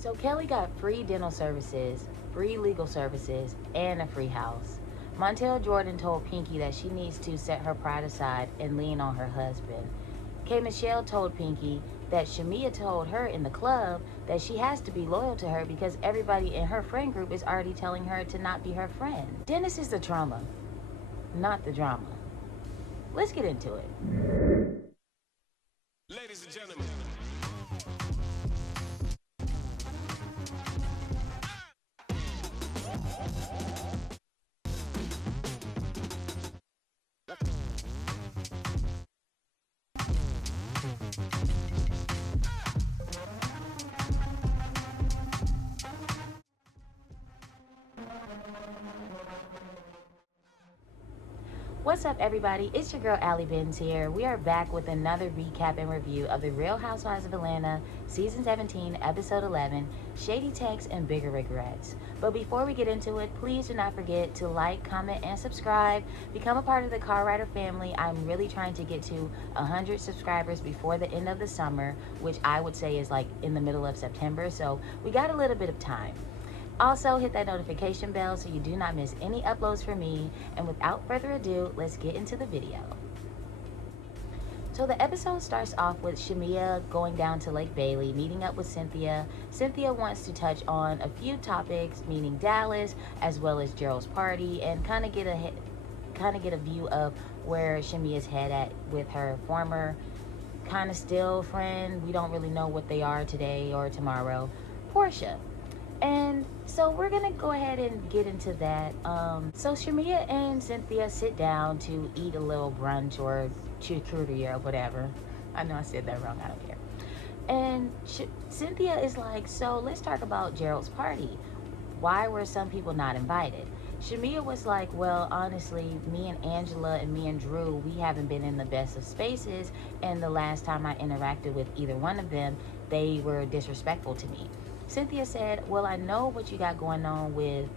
So Kelli got free dental services, free legal services, and a free house. Montel Jordan told Pinky that she needs to set her pride aside and lean on her husband. K. Michelle told Pinky that Shamia told her in the club that she has to be loyal to her because everybody in her friend group is already telling her to not be her friend. Dennis is the trauma, not the drama. Let's get into it. Ladies and gentlemen. What's up, everybody? It's your girl AlleyBenz here. We are back with another recap and review of the Real Housewives of Atlanta, Season 17, Episode 11, Shady Texts and Bigger Regrets. But before we get into it, please do not forget to like, comment, and subscribe. Become a part of the Car Rider family. I'm really trying to get to 100 subscribers before the end of the summer, which I would say is like in the middle of September. So we got a little bit of time. Also, hit that notification bell so you do not miss any uploads from me. And without further ado, let's get into the video. So the episode starts off with Shamia going down to Lake Bailey, meeting up with Cynthia. Cynthia wants to touch on a few topics, meaning Dallas, as well as Gerald's party, and kind of get a view of where Shamia's head at with her former kind of still friend. We don't really know what they are today or tomorrow, Portia. And so we're gonna go ahead and get into that. So Shamia and Cynthia sit down to eat a little brunch or charcuterie or whatever. I know I said that wrong, I don't care. And Cynthia is like, so let's talk about Gerald's party. Why were some people not invited? Shamia was like, well, honestly, me and Angela and me and Drew, we haven't been in the best of spaces, and the last time I interacted with either one of them, they were disrespectful to me. Cynthia said, well, I know what you got going on with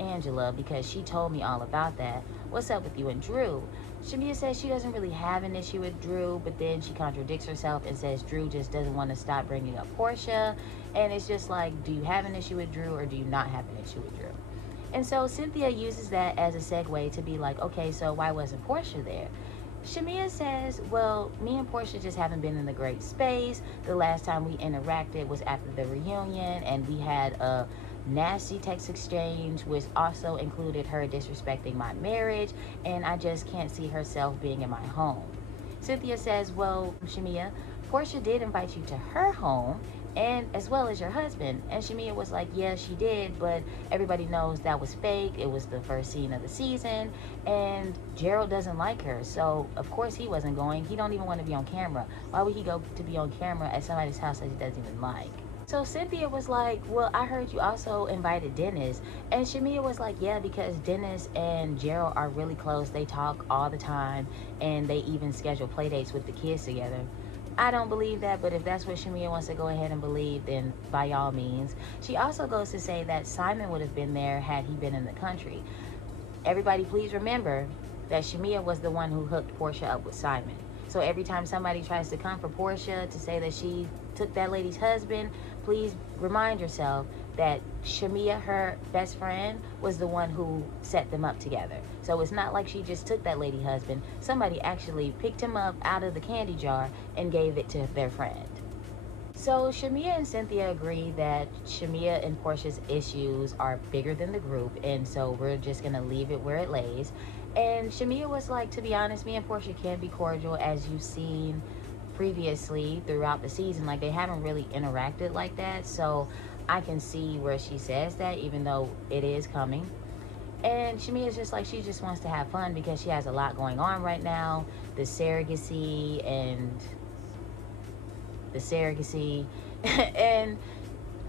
Angela because she told me all about that. What's up with you and Drew? Shamia says she doesn't really have an issue with Drew, but then she contradicts herself and says Drew just doesn't want to stop bringing up Portia. And it's just like, do you have an issue with Drew or do you not have an issue with Drew? And so Cynthia uses that as a segue to be like, okay, so why wasn't Portia there? Shamia says, well, me and Portia just haven't been in the great space. The last time we interacted was after the reunion, and we had a nasty text exchange, which also included her disrespecting my marriage, and I just can't see herself being in my home. Cynthia says, well, Shamia, Portia did invite you to her home, and as well as your husband. And Shamia was like, yeah, she did, but everybody knows that was fake. It was the first scene of the season, and Gerald doesn't like her, so of course he wasn't going. He don't even want to be on camera. Why would he go to be on camera at somebody's house that he doesn't even like? So Cynthia was like, well, I heard you also invited Dennis. And Shamia was like, yeah, because Dennis and Gerald are really close. They talk all the time, and they even schedule play dates with the kids together. I don't believe that, but if that's what Shamia wants to go ahead and believe, then by all means. She also goes to say that Simon would have been there had he been in the country. Everybody please remember that Shamia was the one who hooked Portia up with Simon. So every time somebody tries to come for Portia to say that she took that lady's husband, please remind yourself that Shamia, her best friend, was the one who set them up together. So it's not like she just took that lady husband. Somebody actually picked him up out of the candy jar and gave it to their friend. So Shamia and Cynthia agree that Shamia and Portia's issues are bigger than the group, and so we're just gonna leave it where it lays. And Shamia was like, to be honest, me and Portia can be cordial, as you've seen previously throughout the season. Like, they haven't really interacted like that, so I can see where she says that, even though it is coming. And Shamia's just like, she just wants to have fun because she has a lot going on right now. The surrogacy and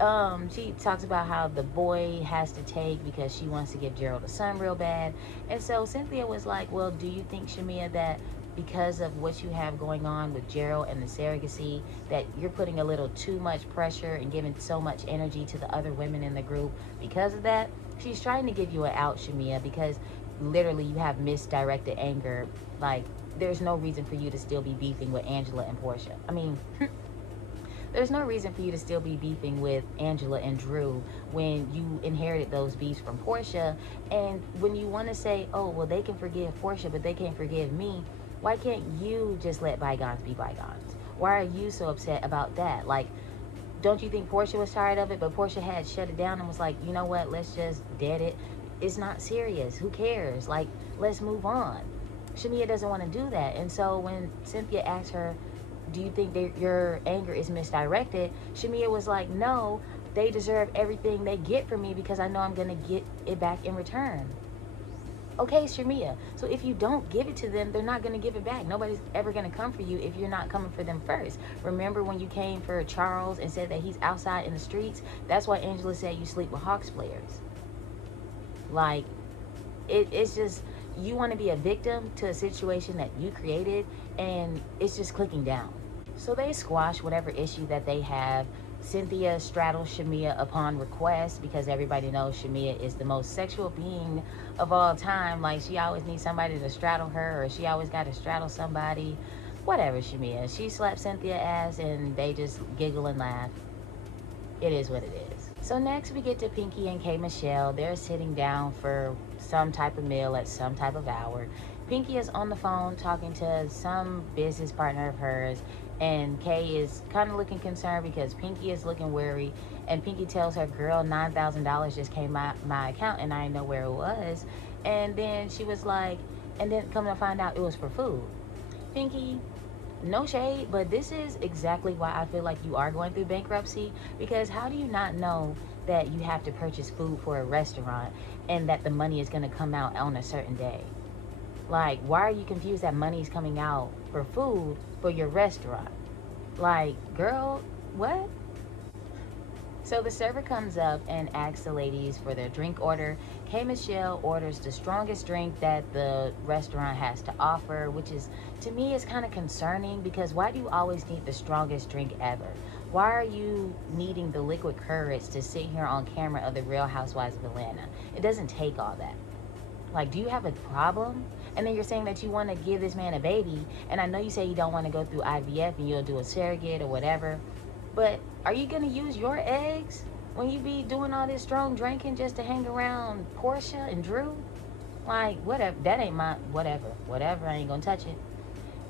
and she talks about how the boy has to take because she wants to give Gerald a son real bad. And so Cynthia was like, well, do you think, Shamia, that because of what you have going on with Gerald and the surrogacy, that you're putting a little too much pressure and giving so much energy to the other women in the group because of that? She's trying to give you an out, Shamia, because literally you have misdirected anger. Like, there's no reason for you to still be beefing with Angela and Portia. I mean, There's no reason for you to still be beefing with Angela and Drew when you inherited those beefs from Portia. And when you want to say, oh, well, they can forgive Portia, but they can't forgive me, why can't you just let bygones be bygones? Why are you so upset about that? Like, don't you think Portia was tired of it, but Portia had shut it down and was like, you know what, let's just dead it. It's not serious. Who cares? Like, let's move on. Shamia doesn't want to do that. And so when Cynthia asked her, do you think your anger is misdirected? Shamia was like, no, they deserve everything they get from me because I know I'm going to get it back in return. Okay, Shamia. So if you don't give it to them, they're not going to give it back. Nobody's ever going to come for you if you're not coming for them first. Remember when you came for Charles and said that he's outside in the streets? That's why Angela said you sleep with Hawks players. Like, it's just, you want to be a victim to a situation that you created, and it's just clicking down. So they squash whatever issue that they have. Cynthia straddles Shamia upon request because everybody knows Shamia is the most sexual being of all time. Like, she always needs somebody to straddle her, or she always got to straddle somebody. Whatever, Shamia. She slaps Cynthia's ass and they just giggle and laugh. It is what it is. So next we get to Pinky and K. Michelle. They're sitting down for some type of meal at some type of hour. Pinky is on the phone talking to some business partner of hers, and Kay is kind of looking concerned because Pinky is looking worried. And Pinky tells her, girl, $9,000 just came my account and I didn't know where it was. And then she was like, and then come to find out it was for food. Pinky, no shade, but this is exactly why I feel like you are going through bankruptcy. Because how do you not know that you have to purchase food for a restaurant and that the money is going to come out on a certain day? Like, why are you confused that money is coming out for food for your restaurant? Like, girl, what? So the server comes up and asks the ladies for their drink order. K. Michelle orders the strongest drink that the restaurant has to offer, which is, to me, is kind of concerning because why do you always need the strongest drink ever? Why are you needing the liquid courage to sit here on camera of the Real Housewives of Atlanta? It doesn't take all that. Like, do you have a problem? And then you're saying that you want to give this man a baby. And I know you say you don't want to go through IVF and you'll do a surrogate or whatever. But are you going to use your eggs when you be doing all this strong drinking just to hang around Portia and Drew? Like, whatever. That ain't my, whatever. Whatever, I ain't going to touch it.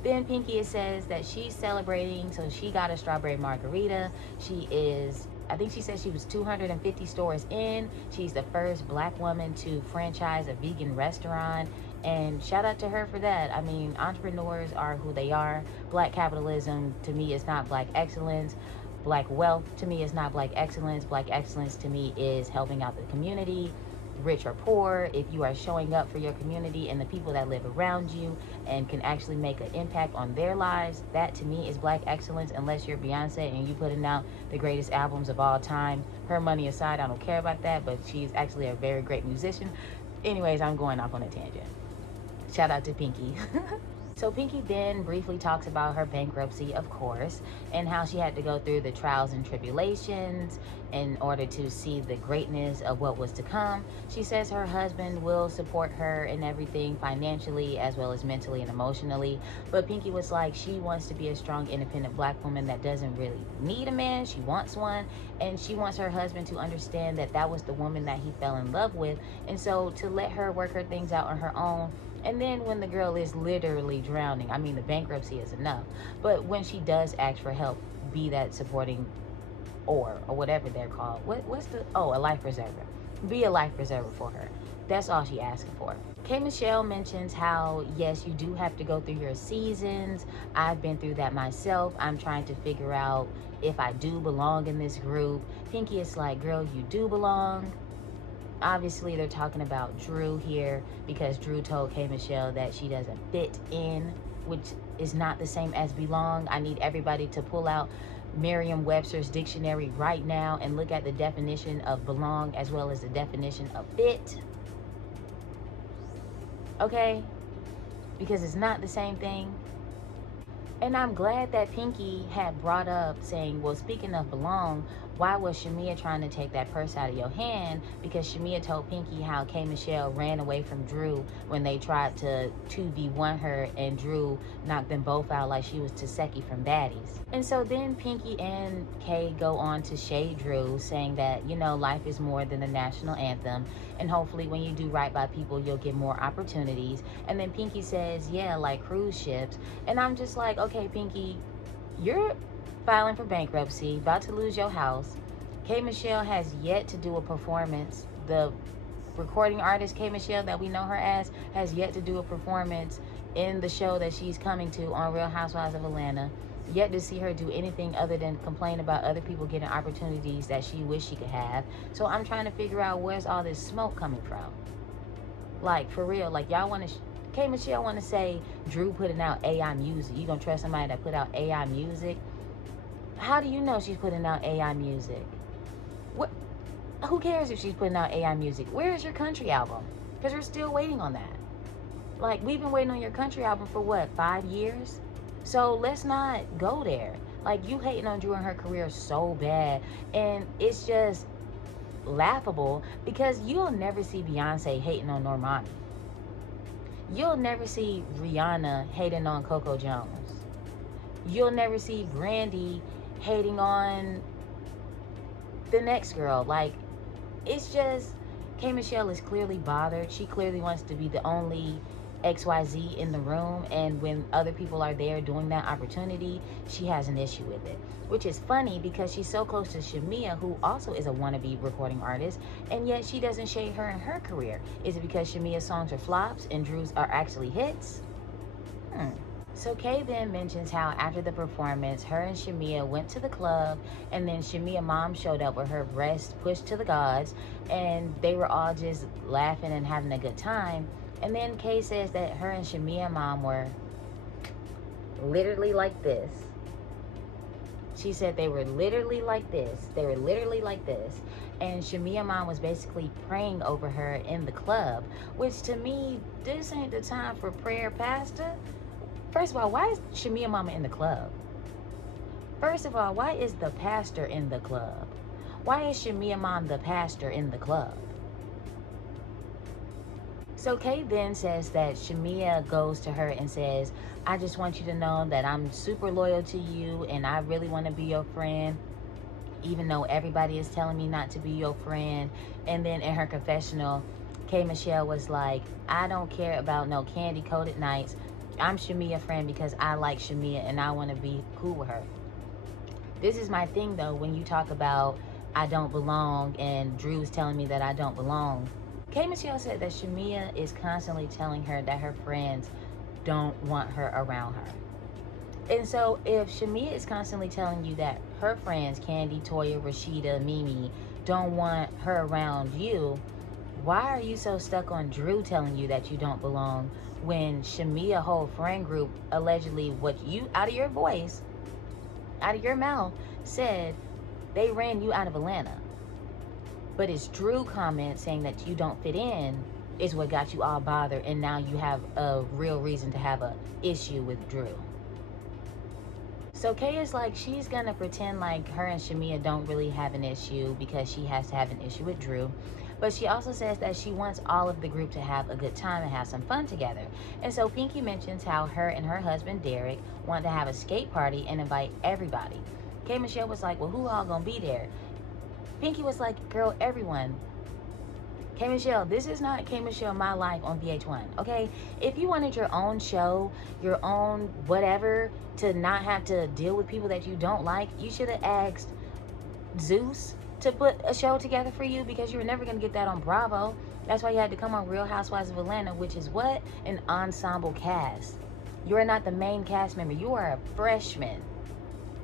Then Pinky says that she's celebrating. So she got a strawberry margarita. She is, I think she said she was 250 stores in. She's the first black woman to franchise a vegan restaurant. And shout out to her for that. I mean, entrepreneurs are who they are. Black capitalism, to me, is not black excellence. Black wealth, to me, is not black excellence. Black excellence, to me, is helping out the community, rich or poor. If you are showing up for your community and the people that live around you and can actually make an impact on their lives, that, to me, is black excellence. Unless you're Beyonce and you putting out the greatest albums of all time. Her money aside, I don't care about that, but she's actually a very great musician. Anyways, I'm going off on a tangent. Shout out to Pinky. So Pinky then briefly talks about her bankruptcy, of course, and how she had to go through the trials and tribulations in order to see the greatness of what was to come. She says her husband will support her in everything financially as well as mentally and emotionally. But Pinky was like, she wants to be a strong, independent black woman that doesn't really need a man. She wants one, and she wants her husband to understand that that was the woman that he fell in love with. And so to let her work her things out on her own. And then when the girl is literally drowning, I mean, the bankruptcy is enough. But when she does ask for help, be that supporting or whatever they're called. What's the, a life preserver. Be a life preserver for her. That's all she asking for. K. Michelle mentions how, yes, you do have to go through your seasons. I've been through that myself. I'm trying to figure out if I do belong in this group. Pinky is like, girl, you do belong. Obviously, they're talking about Drew here because Drew told K. Michelle that she doesn't fit in, which is not the same as belong. I need everybody to pull out Merriam-Webster's dictionary right now and look at the definition of belong as well as the definition of fit. Okay? Because it's not the same thing. And I'm glad that Pinky had brought up saying, well, speaking of belong, why was Shamea trying to take that purse out of your hand? Because Shamea told Pinky how K. Michelle ran away from Drew when they tried to 2v1 her, and Drew knocked them both out like she was Taseki from Baddies. And so then Pinky and Kay go on to shade Drew, saying that, you know, life is more than the national anthem, and hopefully when you do right by people, you'll get more opportunities. And then Pinky says, yeah, like cruise ships. And I'm just like, okay, Pinky, you're filing for bankruptcy, about to lose your house. K. Michelle has yet to do a performance. The recording artist K. Michelle that we know her as has yet to do a performance in the show that she's coming to on Real Housewives of Atlanta. Yet to see her do anything other than complain about other people getting opportunities that she wish she could have. So I'm trying to figure out where's all this smoke coming from. Like, for real, like y'all want to... K. Michelle want to say Drew putting out AI music. You gonna trust somebody that put out AI music? How do you know she's putting out AI music? What? Who cares if she's putting out AI music? Where is your country album? Because we're still waiting on that. Like, we've been waiting on your country album for what, 5 years? So let's not go there. Like, you hating on Drew and her career so bad, and it's just laughable because you'll never see Beyonce hating on Normani. You'll never see Rihanna hating on Coco Jones. You'll never see Brandy hating on the next girl. Like, it's just, K. Michelle is clearly bothered. She clearly wants to be the only XYZ in the room, and when other people are there doing that opportunity, she has an issue with it. Which is funny because she's so close to Shamea, who also is a wannabe recording artist, and yet she doesn't shade her in her career. Is it because Shamea's songs are flops and Drew's are actually hits? So Kay then mentions how after the performance, her and Shamea went to the club, and then Shamea's mom showed up with her breasts pushed to the gods, and they were all just laughing and having a good time. And then Kay says that her and Shamea's mom were literally like this. She said they were literally like this. They were literally like this. And Shamea's mom was basically praying over her in the club, which to me, this ain't the time for prayer, pastor. First of all, why is Shamea's mama in the club? First of all, why is the pastor in the club? Why is Shamea's mom the pastor in the club? So Kay then says that Shamea goes to her and says, I just want you to know that I'm super loyal to you and I really want to be your friend, even though everybody is telling me not to be your friend. And then in her confessional, K. Michelle was like, I don't care about no candy-coated nights. I'm Shamea's friend because I like Shamea and I want to be cool with her. This is my thing though, when you talk about I don't belong and Drew's telling me that I don't belong. K. Michelle said that Shamea is constantly telling her that her friends don't want her around her. And so if Shamea is constantly telling you that her friends, Candy, Toya, Rashida, Mimi, don't want her around you, why are you so stuck on Drew telling you that you don't belong when Shamea's whole friend group allegedly, what you, out of your voice, out of your mouth, said they ran you out of Atlanta? But it's Drew comments saying that you don't fit in is what got you all bothered, and now you have a real reason to have a issue with Drew. So Kay is like, she's gonna pretend like her and Shamea don't really have an issue because she has to have an issue with Drew. But she also says that she wants all of the group to have a good time and have some fun together. And so Pinky mentions how her and her husband Derek want to have a skate party and invite everybody. K. Michelle was like, well, who all gonna be there? Pinky was like, girl, everyone. K. Michelle, this is not K. Michelle My Life on VH1, okay? If you wanted your own show, your own whatever, to not have to deal with people that you don't like, you should have asked Zeus to put a show together for you, because you were never going to get that on Bravo. That's why you had to come on Real Housewives of Atlanta, which is what? An ensemble cast. You are not the main cast member. You are a freshman,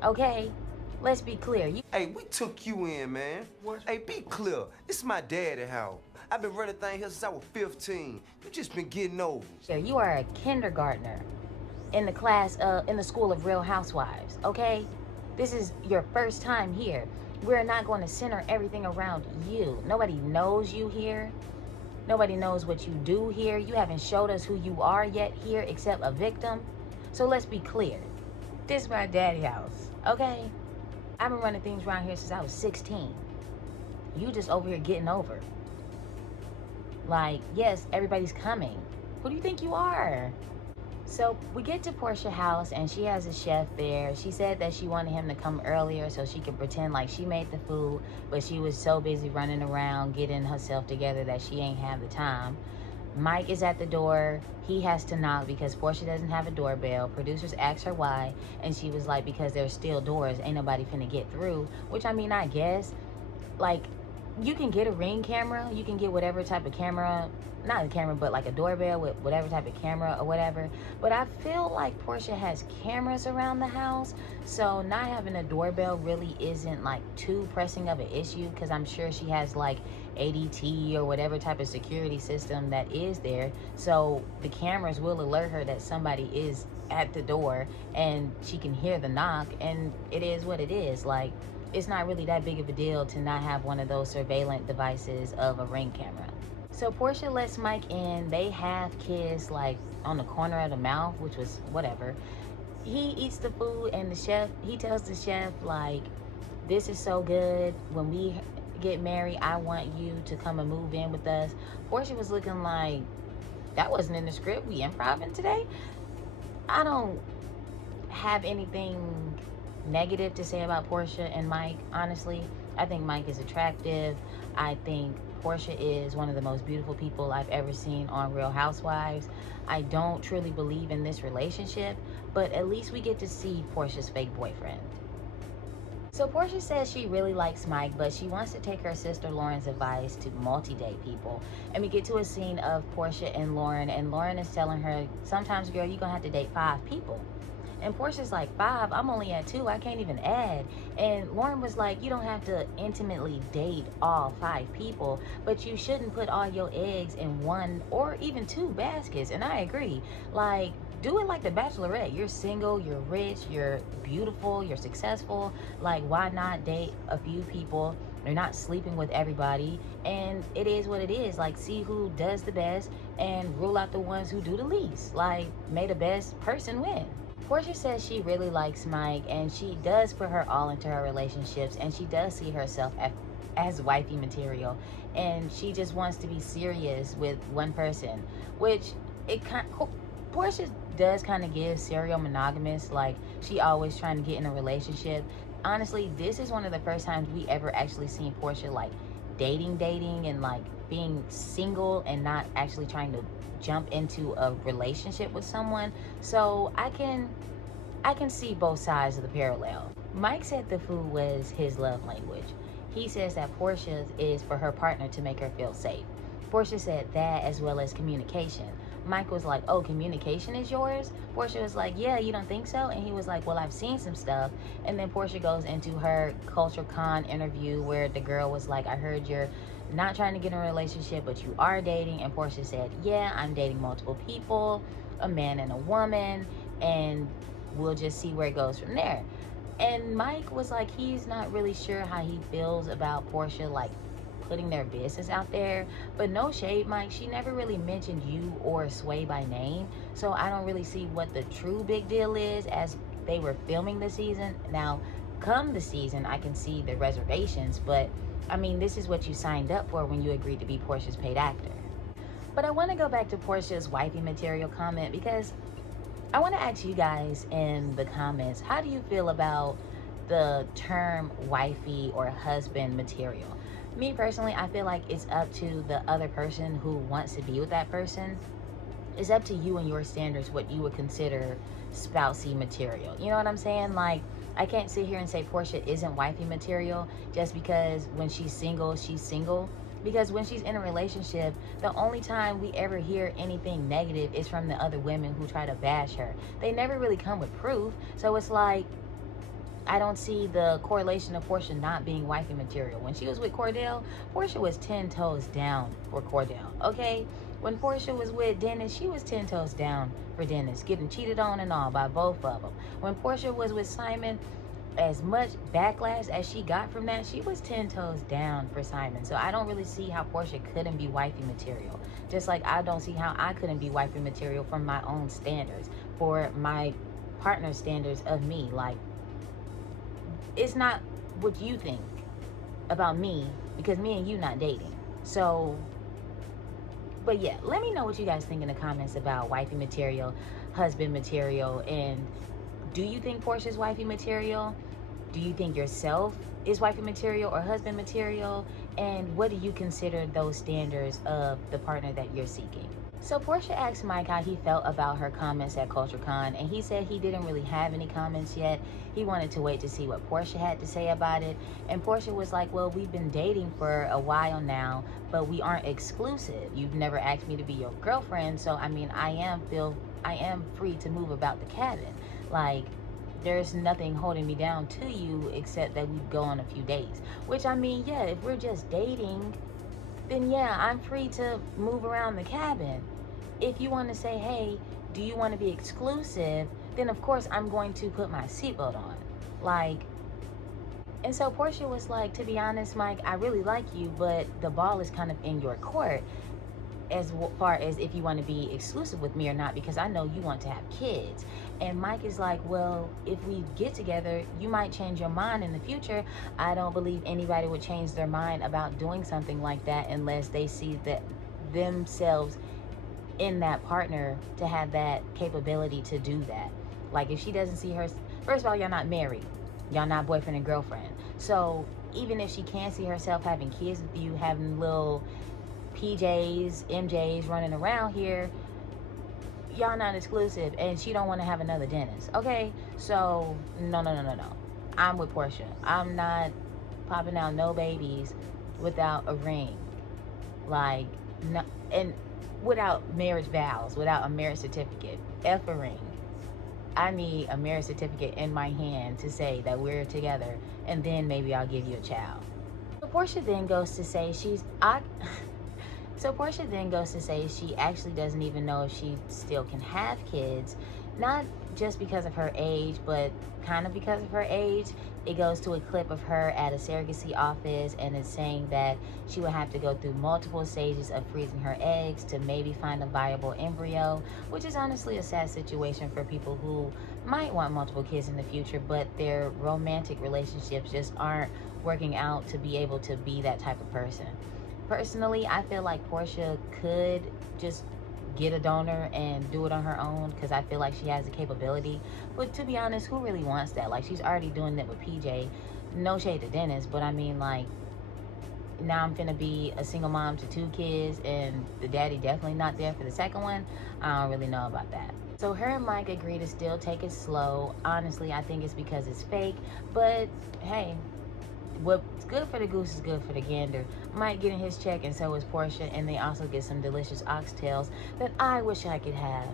okay? Let's be clear. Hey, we took you in, man. What? Hey, be clear. This is my daddy house. I've been running things here since I was 15. You just been getting over. You are a kindergartner in the class, in the school of Real Housewives, okay? This is your first time here. We're not going to center everything around you. Nobody knows you here. Nobody knows what you do here. You haven't showed us who you are yet here except a victim. So let's be clear. This is my daddy house, okay? I've been running things around here since I was 16. You just over here getting over. Like, yes, everybody's coming. Who do you think you are? So we get to Portia's house and she has a chef there. She said that she wanted him to come earlier so she could pretend like she made the food, but she was so busy running around getting herself together that she ain't have the time. Mike is at the door. He has to knock because Portia doesn't have a doorbell. Producers asked her why, and she was like, because there's still doors. Ain't nobody finna get through. Which, I mean, I guess, like, you can get a Ring camera. You can get whatever type of camera. Not a camera, but like a doorbell with whatever type of camera or whatever. But I feel like Portia has cameras around the house. So not having a doorbell really isn't like too pressing of an issue, because I'm sure she has like ADT or whatever type of security system that is there. So the cameras will alert her that somebody is at the door and she can hear the knock, and it is what it is. Like, it's not really that big of a deal to not have one of those surveillance devices of a Ring camera. So Portia lets Mike in. They have kiss like on the corner of the mouth, which was whatever. He eats the food and he tells the chef, like, this is so good. When we get married, I want you to come and move in with us. Portia was looking like, that wasn't in the script. We improv today. I don't have anything negative to say about Portia and Mike, honestly. I think Mike is attractive. I think Portia is one of the most beautiful people I've ever seen on Real Housewives. I don't truly believe in this relationship, but at least we get to see Portia's fake boyfriend. So Portia says she really likes Mike, but she wants to take her sister Lauren's advice to multi-date people. And we get to a scene of Portia and Lauren is telling her, sometimes, girl, you're gonna have to date 5 people. And Portia's like, 5? I'm only at 2. I can't even add. And Lauren was like, you don't have to intimately date all 5 people, but you shouldn't put all your eggs in 1 or even 2 baskets. And I agree. Like, do it like the Bachelorette. You're single, you're rich, you're beautiful, you're successful. Like, why not date a few people? You're not sleeping with everybody. And it is what it is. Like, see who does the best and rule out the ones who do the least. Like, may the best person win. Portia says she really likes Mike, and she does put her all into her relationships, and she does see herself as wifey material, and she just wants to be serious with one person, which Portia does kind of give serial monogamous, like she always trying to get in a relationship. Honestly, this is one of the first times we ever actually seen Portia like dating and like being single and not actually trying to jump into a relationship with someone. So I can see both sides of the parallel. Mike said the food was his love language. He says that Portia's is for her partner to make her feel safe. Portia said that, as well as communication. Mike was like, oh, communication is yours? Portia was like, yeah, you don't think so? And he was like, well, I've seen some stuff. And then Portia goes into her Culture Con interview where the girl was like, I heard you're not trying to get in a relationship, but you are dating. And Portia said, yeah, I'm dating multiple people, a man and a woman, and we'll just see where it goes from there. And Mike was like, he's not really sure how he feels about Portia like putting their business out there. But no shade, Mike, she never really mentioned you or Sway by name, so I don't really see what the true big deal is as they were filming the season. Now come the season, I can see the reservations, but I mean, this is what you signed up for when you agreed to be Portia's paid actor. But I want to go back to Portia's wifey material comment, because I want to ask you guys in the comments, how do you feel about the term wifey or husband material? Me personally, I feel like it's up to the other person who wants to be with that person. It's up to you and your standards what you would consider spousey material. You know what I'm saying? Like, I can't sit here and say Portia isn't wifey material just because when she's single, she's single. Because when she's in a relationship, the only time we ever hear anything negative is from the other women who try to bash her. They never really come with proof. So it's like, I don't see the correlation of Portia not being wifey material. When she was with Cordell, Portia was 10 toes down for Cordell, okay? When Portia was with Dennis, she was 10 toes down for Dennis, getting cheated on and all by both of them. When Portia was with Simon, as much backlash as she got from that, she was 10 toes down for Simon. So I don't really see how Portia couldn't be wifey material. Just like I don't see how I couldn't be wifey material from my own standards for my partner standards of me. Like, it's not what you think about me, because me and you not dating. So, but yeah, let me know what you guys think in the comments about wifey material, husband material, and do you think Portia's wifey material? Do you think yourself is wifey material or husband material? And what do you consider those standards of the partner that you're seeking? So Portia asked Mike how he felt about her comments at CultureCon, and he said he didn't really have any comments yet. He wanted to wait to see what Portia had to say about it. And Portia was like, well, we've been dating for a while now, but we aren't exclusive. You've never asked me to be your girlfriend, so I mean, I am free to move about the cabin. Like, there's nothing holding me down to you except that we go on a few dates. Which, I mean, yeah, if we're just dating, then yeah, I'm free to move around the cabin. If you want to say, hey, do you want to be exclusive? Then of course I'm going to put my seatbelt on. Like, and so Portia was like, to be honest, Mike, I really like you, but the ball is kind of in your court as far as if you want to be exclusive with me or not, because I know you want to have kids. And Mike is like, well, if we get together, you might change your mind in the future. I don't believe anybody would change their mind about doing something like that unless they see that themselves in that partner to have that capability to do that. Like, if she doesn't see her, first of all, y'all not married, y'all not boyfriend and girlfriend. So even if she can't see herself having kids with you, having little PJs, MJs running around here, y'all not exclusive, and she don't want to have another Dennis. Okay, so no. I'm with Portia. I'm not popping out no babies without a ring, like, no, and without marriage vows, without a marriage certificate. F a ring. I need a marriage certificate in my hand to say that we're together, and then maybe I'll give you a child. So Portia then goes to say Portia then goes to say she actually doesn't even know if she still can have kids, not just because of her age, but kind of because of her age. It goes to a clip of her at a surrogacy office, and it's saying that she would have to go through multiple stages of freezing her eggs to maybe find a viable embryo, which is honestly a sad situation for people who might want multiple kids in the future, but their romantic relationships just aren't working out to be able to be that type of person. Personally, I feel like Portia could just get a donor and do it on her own, because I feel like she has the capability. But to be honest, who really wants that? Like, she's already doing it with PJ. No shade to Dennis, but I mean, like, now I'm finna be a single mom to 2 kids, and the daddy definitely not there for the second one. I don't really know about that. So her and Mike agree to still take it slow. Honestly, I think it's because it's fake, but hey, what's good for the goose is good for the gander. Mike getting his check, and so is Portia, and they also get some delicious oxtails that I wish I could have.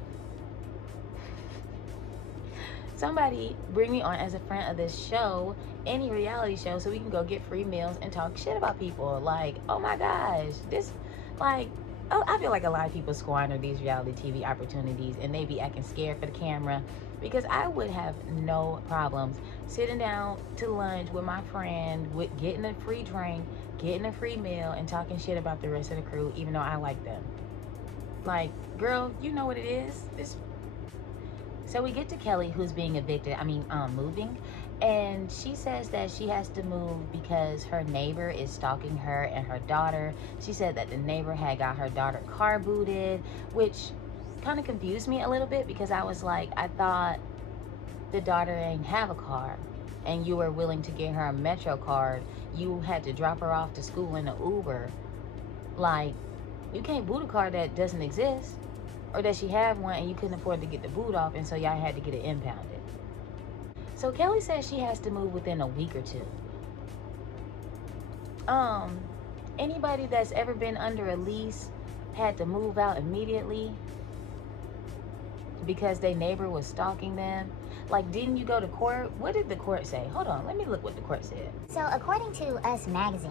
Somebody bring me on as a friend of this show, any reality show, so we can go get free meals and talk shit about people. Like, oh my gosh, this, like, oh, I feel like a lot of people squander these reality TV opportunities, and they be acting scared for the camera, because I would have no problems sitting down to lunch with my friend, with getting a free drink, getting a free meal, and talking shit about the rest of the crew, even though I like them. Like, girl, you know what it is. So we get to Kelli, who's being evicted, moving, and she says that she has to move because her neighbor is stalking her and her daughter. She said that the neighbor had got her daughter car booted, which kind of confused me a little bit, because I was like, I thought the daughter ain't have a car, and you were willing to get her a Metro card. You had to drop her off to school in an Uber. Like, you can't boot a car that doesn't exist, or that she had one and you couldn't afford to get the boot off, and so y'all had to get it impounded. So Kelli says she has to move within a week or 2. Anybody that's ever been under a lease had to move out immediately because their neighbor was stalking them? Like, didn't you go to court? What did the court say? Hold on, let me look what the court said. So according to Us Magazine,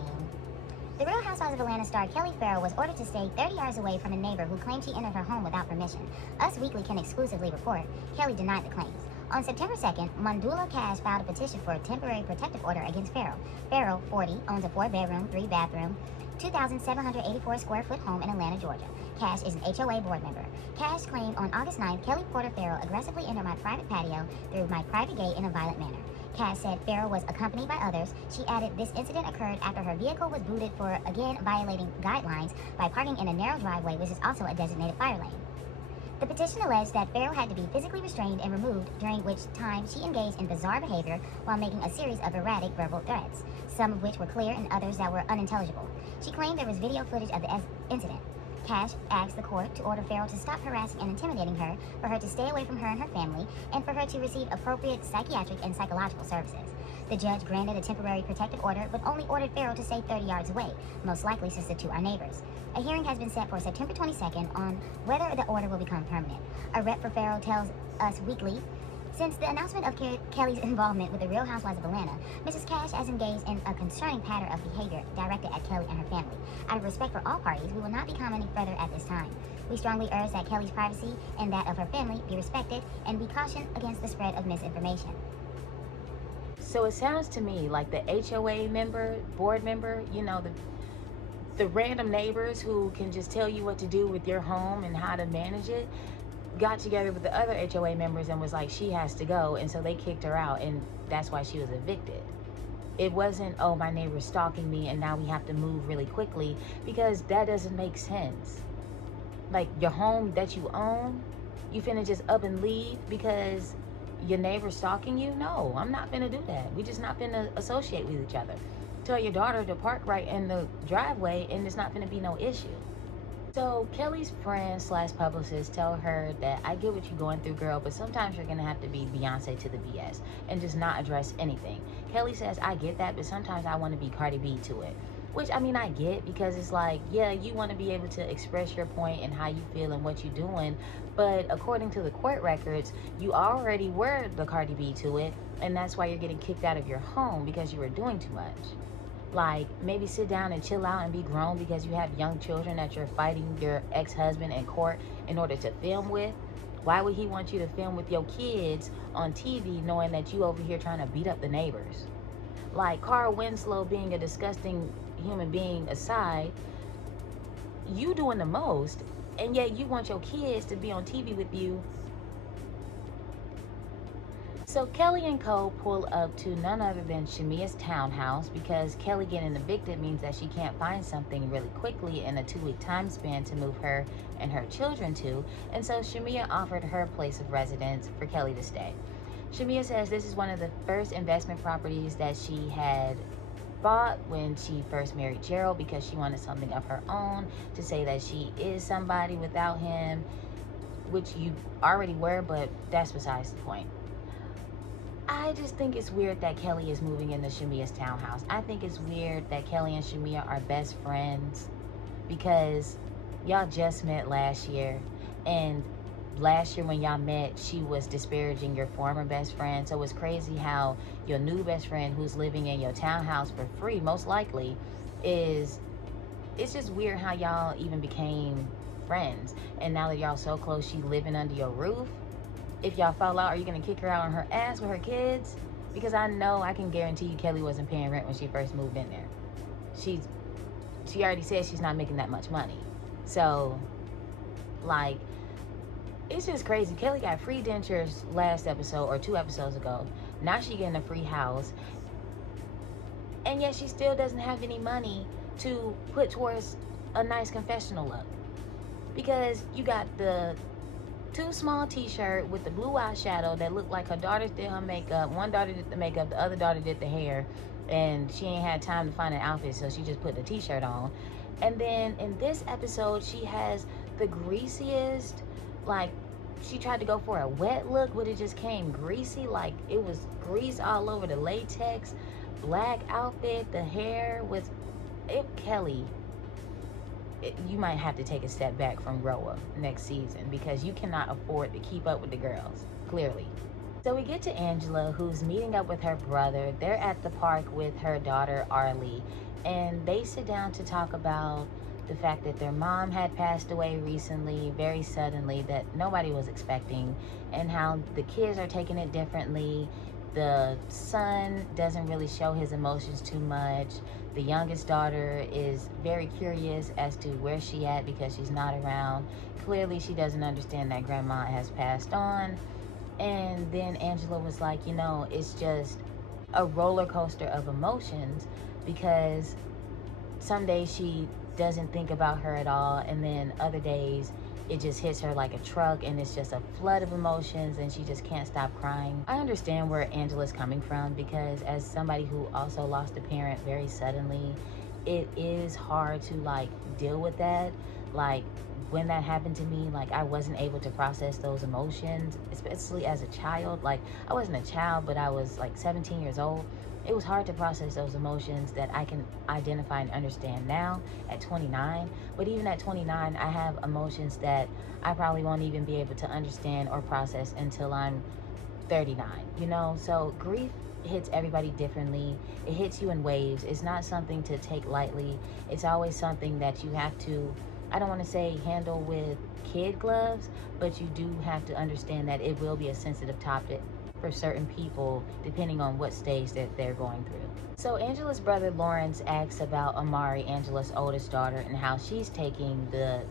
the Real Housewives of Atlanta star Kelli Farrell was ordered to stay 30 yards away from a neighbor who claimed she entered her home without permission. Us Weekly can exclusively report Kelli denied the claims. On September 2nd, Mundula Cash filed a petition for a temporary protective order against Farrell. Farrell, 40, owns a 4-bedroom, 3-bathroom, 2,784 square foot home in Atlanta, Georgia. Cash is an HOA board member. Cash claimed on August 9th, Kelli Porter Farrell aggressively entered my private patio through my private gate in a violent manner. Cash said Farrell was accompanied by others. She added this incident occurred after her vehicle was booted for, again, violating guidelines by parking in a narrow driveway, which is also a designated fire lane. The petition alleged that Farrell had to be physically restrained and removed, during which time she engaged in bizarre behavior while making a series of erratic verbal threats, some of which were clear and others that were unintelligible. She claimed there was video footage of the incident. Cash asked the court to order Farrell to stop harassing and intimidating her, for her to stay away from her and her family, and for her to receive appropriate psychiatric and psychological services. The judge granted a temporary protective order, but only ordered Farrell to stay 30 yards away, most likely since the two are neighbors. A hearing has been set for September 22nd on whether the order will become permanent. A rep for Farrell tells Us Weekly, since the announcement of Kelli's involvement with the Real Housewives of Atlanta, Mrs. Cash has engaged in a concerning pattern of behavior directed at Kelli and her family. Out of respect for all parties, we will not be commenting further at this time. We strongly urge that Kelli's privacy and that of her family be respected, and we caution against the spread of misinformation. So it sounds to me like the HOA board member, the random neighbors who can just tell you what to do with your home and how to manage it, got together with the other HOA members and was like, she has to go, and so they kicked her out, and that's why she was evicted. It wasn't, oh, my neighbor's stalking me and now we have to move really quickly, because that doesn't make sense. Like, your home that you own, you finna just up and leave because your neighbor's stalking you? No, I'm not finna do that. We just not finna associate with each other. Tell your daughter to park right in the driveway and it's not finna be no issue. So Kelli's friend / publicist tell her that, I get what you're going through, girl, but sometimes you're gonna have to be Beyonce to the BS and just not address anything. Kelli says, I get that, but sometimes I want to be Cardi B to it. Which, I mean, I get, because it's like, yeah, you want to be able to express your point and how you feel and what you're doing, but according to the court records, you already were the Cardi B to it, and that's why you're getting kicked out of your home, because you were doing too much. Like, maybe sit down and chill out and be grown, because you have young children that you're fighting your ex-husband in court in order to film with. Why would he want you to film with your kids on TV knowing that you over here trying to beat up the neighbors? Like, Carl Winslow being a disgusting human being aside, you doing the most, and yet you want your kids to be on TV with you. So Kelli and Co pull up to none other than Shamia's townhouse, because Kelli getting evicted means that she can't find something really quickly in a 2-week time span to move her and her children to, and so Shamia offered her place of residence for Kelli to stay. Shamia says this is one of the first investment properties that she had bought when she first married Gerald, because she wanted something of her own to say that she is somebody without him, which you already were, but that's besides the point. I just think it's weird that Kelli is moving into Shamia's townhouse. I think it's weird that Kelli and Shamia are best friends, because y'all just met last year, and last year when y'all met, she was disparaging your former best friend. So it's crazy how your new best friend, who's living in your townhouse for free, most likely, it's just weird how y'all even became friends. And now that y'all so close, she living under your roof. If y'all fall out, are you gonna kick her out on her ass with her kids? Because I can guarantee you Kelli wasn't paying rent when she first moved in there. She already said she's not making that much money. So, like, it's just crazy. Kelli got free dentures last episode, or 2 episodes ago. Now she getting a free house, and yet she still doesn't have any money to put towards a nice confessional look, because you got the too small t-shirt with the blue eyeshadow that looked like her daughter did her makeup. One daughter did the makeup, the other daughter did the hair, and she ain't had time to find an outfit, so she just put the t-shirt on. And then in this episode, she has the greasiest, like, she tried to go for a wet look, but it just came greasy. Like, it was grease all over the latex, black outfit, the hair was, Kelli, you might have to take a step back from Roa next season, because you cannot afford to keep up with the girls, clearly. So we get to Angela, who's meeting up with her brother. They're at the park with her daughter, Arlie, and they sit down to talk about the fact that their mom had passed away recently, very suddenly, that nobody was expecting, and how the kids are taking it differently. The son doesn't really show his emotions too much. The youngest daughter is very curious as to where she at because she's not around. Clearly she doesn't understand that grandma has passed on. And then Angela was like, you know, it's just a roller coaster of emotions, because some days she doesn't think about her at all, and then other days it just hits her like a truck and it's just a flood of emotions and she just can't stop crying. I understand where Angela's coming from, because as somebody who also lost a parent very suddenly, it is hard to like deal with that. Like when that happened to me, like I wasn't able to process those emotions, especially as a child. Like I wasn't a child, but I was like 17 years old. It was hard to process those emotions that I can identify and understand now at 29. But even at 29, I have emotions that I probably won't even be able to understand or process until I'm 39, you know? So grief hits everybody differently. It hits you in waves. It's not something to take lightly. It's always something that you have to, I don't want to say handle with kid gloves, but you do have to understand that it will be a sensitive topic for certain people depending on what stage that they're going through. So Angela's brother Lawrence asks about Amari, Angela's oldest daughter, and how she's taking the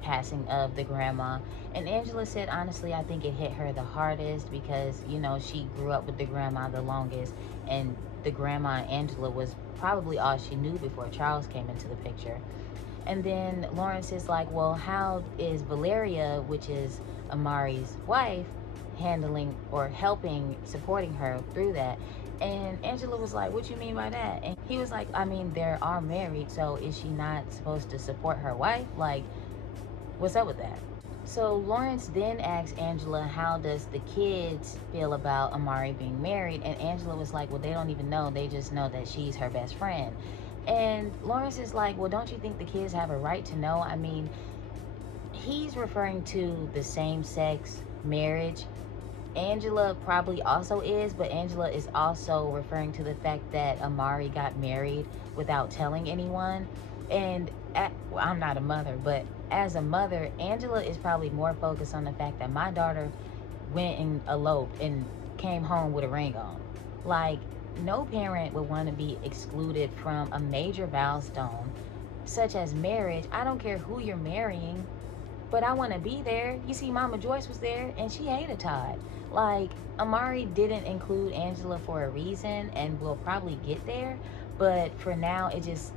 passing of the grandma. And Angela said, honestly, I think it hit her the hardest because, you know, she grew up with the grandma the longest, and the grandma, Angela, was probably all she knew before Charles came into the picture. And then Lawrence is like, well, how is Valeria, which is Amari's wife, handling or helping, supporting her through that? And Angela was like, what you mean by that? And he was like, I mean, they are married, so is she not supposed to support her wife? Like, what's up with that? So Lawrence then asks Angela, how does the kids feel about Amari being married? And Angela was like, well, they don't even know. They just know that she's her best friend. And Lawrence is like, well, don't you think the kids have a right to know? I mean, he's referring to the same-sex marriage. Angela probably also is, but Angela is also referring to the fact that Amari got married without telling anyone. And well, I'm not a mother, but as a mother, Angela is probably more focused on the fact that my daughter went and eloped and came home with a ring on. Like, no parent would want to be excluded from a major milestone such as marriage. I don't care who you're marrying, but I want to be there. You see, Mama Joyce was there and she hated Todd. Like, Amari didn't include Angela for a reason, and we'll probably get there. But for now, it just,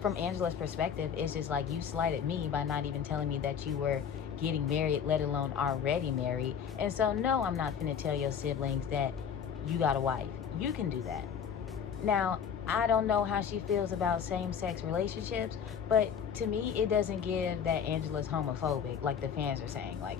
from Angela's perspective, it's just like, you slighted me by not even telling me that you were getting married, let alone already married. And so, no, I'm not finna tell your siblings that you got a wife. You can do that. Now, I don't know how she feels about same-sex relationships, but to me, it doesn't give that Angela's homophobic, like the fans are saying. Like,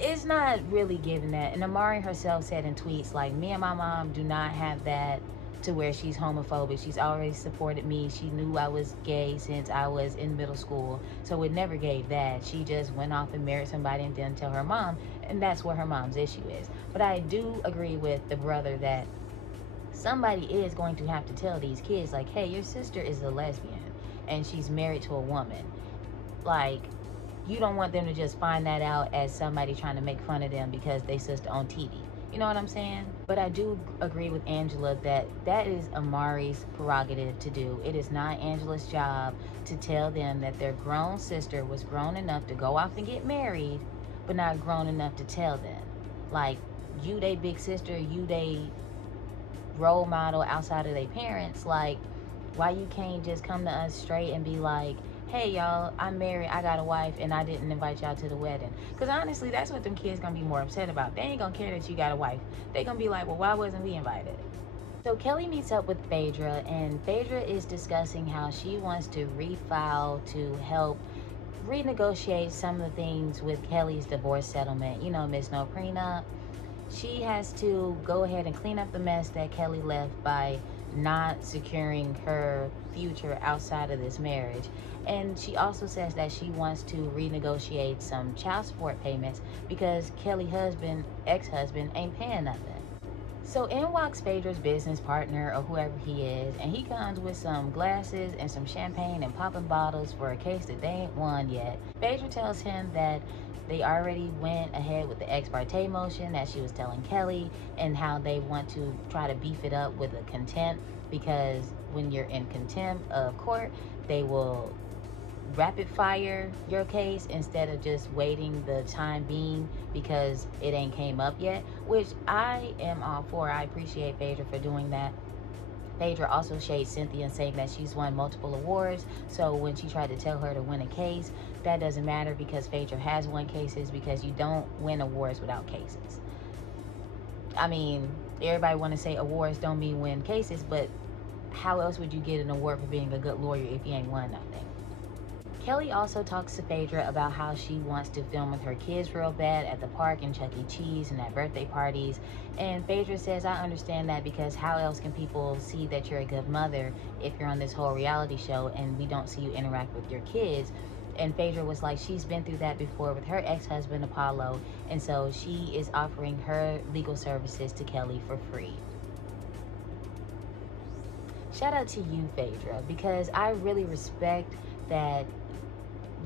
it's not really giving that. And Amari herself said in tweets, like, me and my mom do not have that to where she's homophobic. She's always supported me. She knew I was gay since I was in middle school, so it never gave that. She just went off and married somebody and didn't tell her mom, and that's where her mom's issue is. But I do agree with the brother that somebody is going to have to tell these kids, like, hey, your sister is a lesbian and she's married to a woman. Like, you don't want them to just find that out as somebody trying to make fun of them because they sister on TV. You know what I'm saying? But I do agree with Angela that that is Amari's prerogative to do. It is not Angela's job to tell them that their grown sister was grown enough to go off and get married, but not grown enough to tell them. Like, you they big sister, you they role model outside of their parents. Like, why you can't just come to us straight and be like, hey y'all, I'm married, I got a wife, and I didn't invite y'all to the wedding? Because honestly, that's what them kids gonna be more upset about. They ain't gonna care that you got a wife. They gonna be like, well, why wasn't we invited? So Kelli meets up with Phaedra, and Phaedra is discussing how she wants to refile to help renegotiate some of the things with Kelly's divorce settlement. You know, Miss No Prenup. She has to go ahead and clean up the mess that Kelli left by not securing her future outside of this marriage. And she also says that she wants to renegotiate some child support payments because Kelly's ex-husband, ain't paying nothing. So in walks Phaedra's business partner or whoever he is, and he comes with some glasses and some champagne and popping bottles for a case that they ain't won yet. Phaedra tells him that they already went ahead with the ex parte motion that she was telling Kelli, and how they want to try to beef it up with a contempt, because when you're in contempt of court, they will rapid fire your case instead of just waiting the time being because it ain't came up yet, which I am all for. I appreciate Phaedra for doing that. Phaedra also shades Cynthia, saying that she's won multiple awards, so when she tried to tell her to win a case, that doesn't matter because Phaedra has won cases, because you don't win awards without cases. I mean, everybody want to say awards don't mean win cases, but how else would you get an award for being a good lawyer if you ain't won nothing? Kelli also talks to Phaedra about how she wants to film with her kids real bad at the park and Chuck E. Cheese and at birthday parties. And Phaedra says, I understand that, because how else can people see that you're a good mother if you're on this whole reality show and we don't see you interact with your kids? And Phaedra was like, she's been through that before with her ex-husband Apollo, and so she is offering her legal services to Kelli for free. Shout out to you, Phaedra, because I really respect that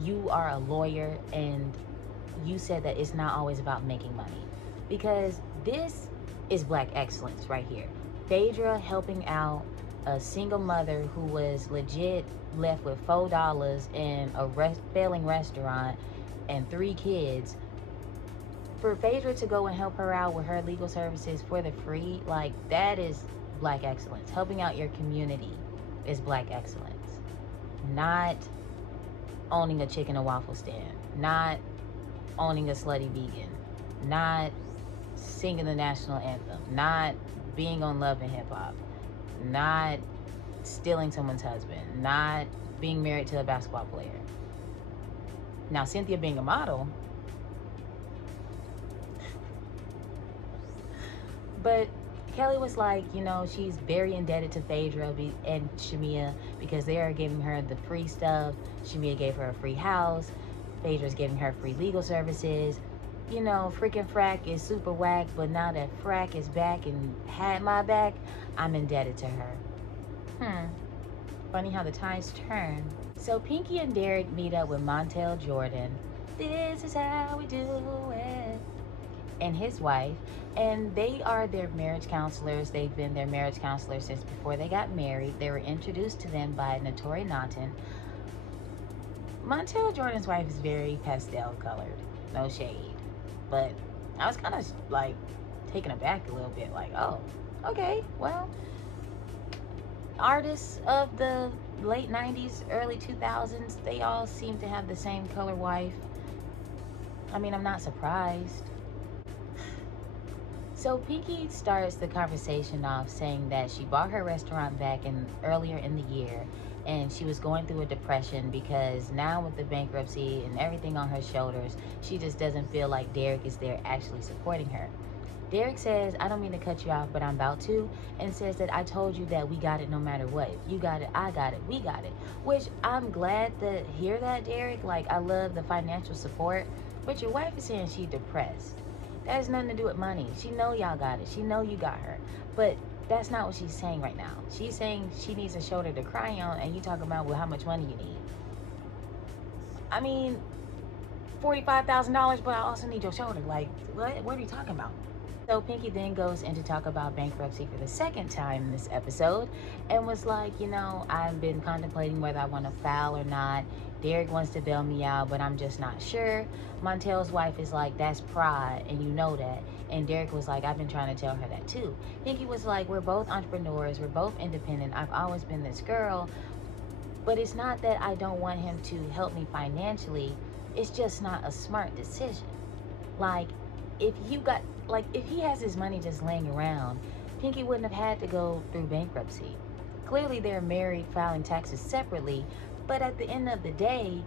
you are a lawyer and you said that it's not always about making money, because this is Black excellence right here. Phaedra helping out a single mother who was legit left with $4 in a failing restaurant and 3 kids. For Phaedra to go and help her out with her legal services for the free, like, that is Black excellence. Helping out your community is Black excellence. Not owning a chicken and waffle stand, not owning a slutty vegan, not singing the national anthem, not being on Love and Hip Hop, not stealing someone's husband, not being married to a basketball player. Now, Cynthia being a model, but Kelli was like, you know, she's very indebted to Phaedra and Shamia because they are giving her the free stuff. Shamia gave her a free house. Phaedra's giving her free legal services. You know, freaking Frack is super whack, but now that Frack is back and had my back, I'm indebted to her. Funny how the tides turn. So Pinky and Derek meet up with Montel Jordan. This is how we do it. And his wife, and they are their marriage counselors. They've been their marriage counselors since before they got married. They were introduced to them by Notori Naughton. Montel Jordan's wife is very pastel colored, no shade, but I was kind of like taken aback a little bit, like, oh, okay, well, artists of the late 90s, early 2000s, they all seem to have the same color wife. I mean, I'm not surprised. So Pinky starts the conversation off saying that she bought her restaurant back earlier in the year, and she was going through a depression because now with the bankruptcy and everything on her shoulders, she just doesn't feel like Derek is there actually supporting her. Derek says, I don't mean to cut you off, but I'm about to, and says that I told you that we got it no matter what. If you got it, I got it, we got it. Which I'm glad to hear that, Derek. Like, I love the financial support, but your wife is saying she's depressed. That has nothing to do with money. She know y'all got it. She know you got her. But that's not what she's saying right now. She's saying she needs a shoulder to cry on, and you talking about, well, how much money you need. I mean, $45,000, but I also need your shoulder. Like, what are you talking about? So Pinky then goes in to talk about bankruptcy for the second time in this episode, and was like, you know, I've been contemplating whether I want to file or not. Derek wants to bail me out, but I'm just not sure. Montel's wife is like, that's pride, and you know that. And Derek was like, I've been trying to tell her that too. Pinky was like, we're both entrepreneurs, we're both independent. I've always been this girl, but it's not that I don't want him to help me financially. It's just not a smart decision. Like, if he has his money just laying around, Pinky wouldn't have had to go through bankruptcy. Clearly they're married, filing taxes separately, but at the end of the day,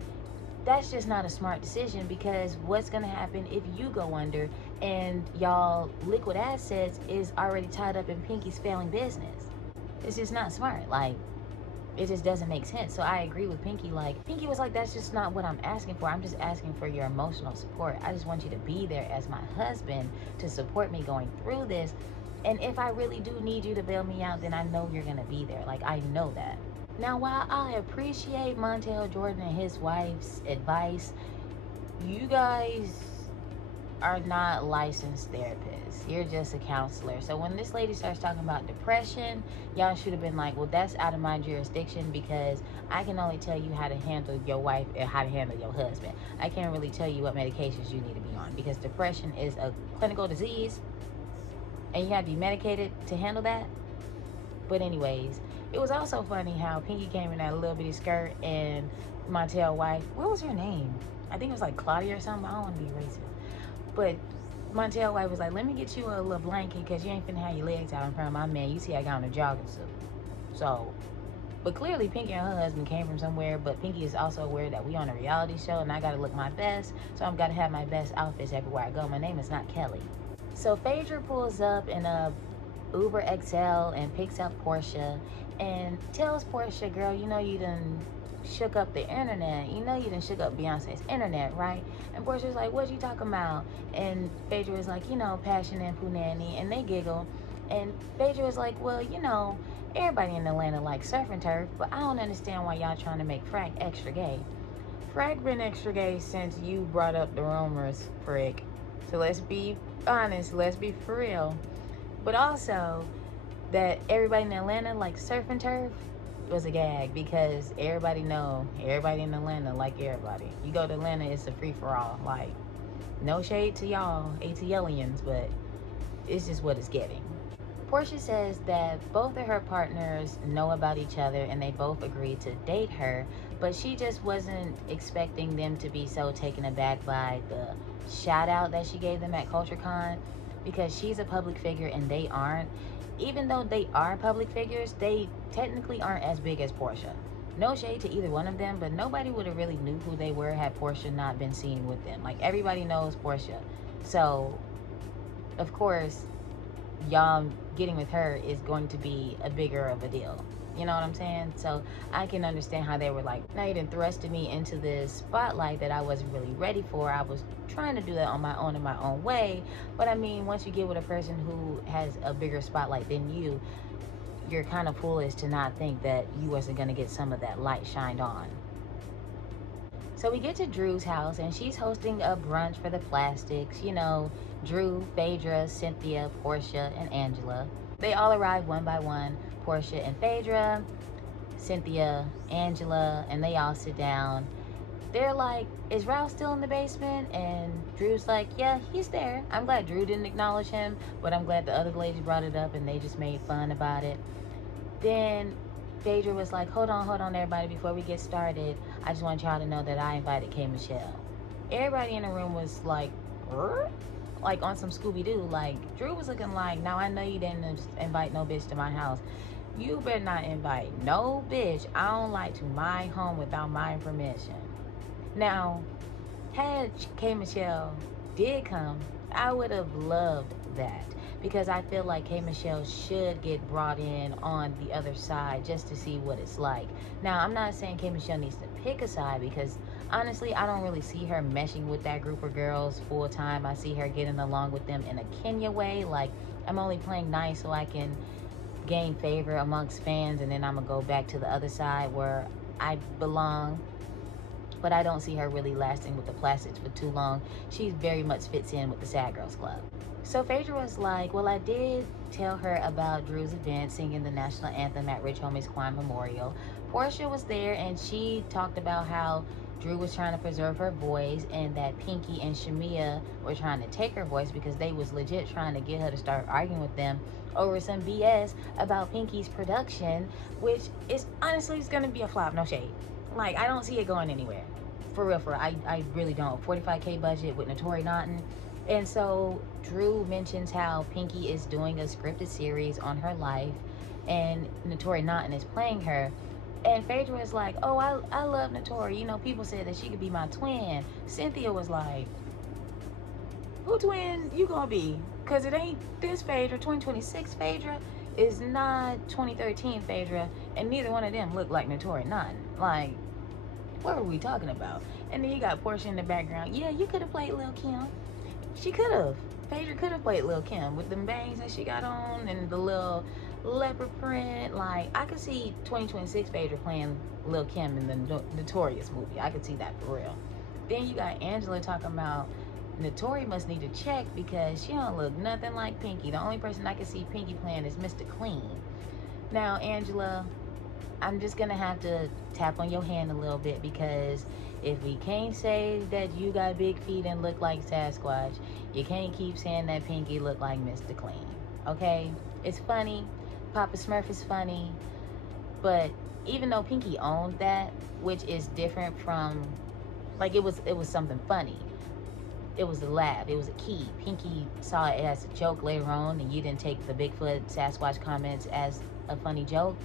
that's just not a smart decision, because what's going to happen if you go under and y'all liquid assets is already tied up in Pinky's failing business? It's just not smart. Like, it just doesn't make sense. So I agree with Pinky. Like, Pinky was like, that's just not what I'm asking for. I'm just asking for your emotional support. I just want you to be there as my husband to support me going through this. And if I really do need you to bail me out, then I know you're gonna be there. Like, I know that. Now, while I appreciate Montel Jordan and his wife's advice, you guys are not licensed therapists. You're just a counselor. So when this lady starts talking about depression, y'all should have been like, well, that's out of my jurisdiction, because I can only tell you how to handle your wife and how to handle your husband. I can't really tell you what medications you need to be on, because depression is a clinical disease and you have to be medicated to handle that. But anyways, it was also funny how Pinky came in that little bitty skirt, and Montel's wife, what was her name? I think it was like Claudia or something. I don't want to be racist. But Montel's wife was like, let me get you a little blanket, because you ain't finna have your legs out in front of my man. You see I got on a jogging suit. So, but clearly Pinky and her husband came from somewhere, but Pinky is also aware that we on a reality show and I gotta look my best. So I'm gotta have my best outfits everywhere I go. My name is not Kelly. So Phaedra pulls up in a Uber XL and picks up Portia and tells Portia, girl, you know you done shook up the internet. You know you done shook up Beyonce's internet, right? And Portia's like, what you talking about? And Phaedra was like, you know, Passion and Punani. And they giggle. And Phaedra was like, well, you know, everybody in Atlanta likes surf and turf, but I don't understand why y'all trying to make Frack extra gay. Frack been extra gay since you brought up the rumors, Frick. So let's be honest, let's be for real. But also, that everybody in Atlanta likes surf and turf was a gag, because everybody in Atlanta like everybody. You go to Atlanta, it's a free-for-all. Like, no shade to y'all ATLians, but it's just what it's getting. Portia says that both of her partners know about each other and they both agreed to date her, but she just wasn't expecting them to be so taken aback by the shout out that she gave them at CultureCon, because she's a public figure and they aren't. Even though they are public figures, they technically aren't as big as Portia. No shade to either one of them, but nobody would have really knew who they were had Portia not been seen with them. Like, everybody knows Portia. So, of course, y'all getting with her is going to be a bigger of a deal. You know what I'm saying? So I can understand how they were like, now you done thrusted me into this spotlight that I wasn't really ready for. I was trying to do that on my own in my own way. But I mean, once you get with a person who has a bigger spotlight than you, you're kind of foolish to not think that you wasn't going to get some of that light shined on. So we get to Drew's house and she's hosting a brunch for the plastics. You know, Drew, Phaedra, Cynthia, Portia, and Angela. They all arrive one by one. Portia and Phaedra, Cynthia, Angela, and they all sit down. They're like, is Ralph still in the basement? And Drew's like, yeah, he's there. I'm glad Drew didn't acknowledge him, but I'm glad the other ladies brought it up and they just made fun about it. Then Phaedra was like, hold on, everybody, before we get started, I just want y'all to know that I invited K. Michelle. Everybody in the room was like, like on some Scooby-Doo. Like, Drew was looking like, now I know you didn't invite no bitch to my house. You better not invite no bitch I don't like to my home without my permission. Now, had K. Michelle did come, I would have loved that, because I feel like K. Michelle should get brought in on the other side just to see what it's like. Now, I'm not saying K. Michelle needs to pick a side, because honestly, I don't really see her meshing with that group of girls full time. I see her getting along with them in a Kenya way. Like, I'm only playing nice so I can gain favor amongst fans, and then I'm gonna go back to the other side where I belong. But I don't see her really lasting with the plastics for too long. She very much fits in with the Sad Girls Club. So Phaedra was like, well, I did tell her about Drew's event, singing the national anthem at Rich Homie's Kwan Memorial. Portia was there and she talked about how Drew was trying to preserve her voice and that Pinky and Shamia were trying to take her voice because they was legit trying to get her to start arguing with them over some BS about Pinky's production, which is honestly is gonna be a flop, no shade. Like, I don't see it going anywhere. For real, I really don't. 45K budget with Notori Naughton. And so Drew mentions how Pinky is doing a scripted series on her life and Notori Naughton is playing her. And Phaedra was like, oh, I love Notori. You know, people said that she could be my twin. Cynthia was like, who twin you gonna be? Because it ain't this Phaedra. 2026 Phaedra is not 2013 Phaedra. And neither one of them look like Notori Naughton. Like, what were we talking about? And then you got Portia in the background. Yeah, you could have played Lil' Kim. She could have. Phaedra could have played Lil' Kim with them bangs that she got on and the little leopard print. Like, I could see 2026 Phaedra playing Lil' Kim in the Notorious movie. I could see that for real. Then you got Angela talking about Notori must need to check because she don't look nothing like Pinky. The only person I can see Pinky playing is Mr. Clean. Now, Angela, I'm just gonna have to tap on your hand a little bit, because if we can't say that you got big feet and look like Sasquatch, you can't keep saying that Pinky look like Mr. Clean. Okay? It's funny. Papa Smurf is funny. But even though Pinky owned that, which is different from, like, it was something funny. It was a laugh. It was a key. Pinky saw it as a joke later on, and you didn't take the Bigfoot Sasquatch comments as a funny joke.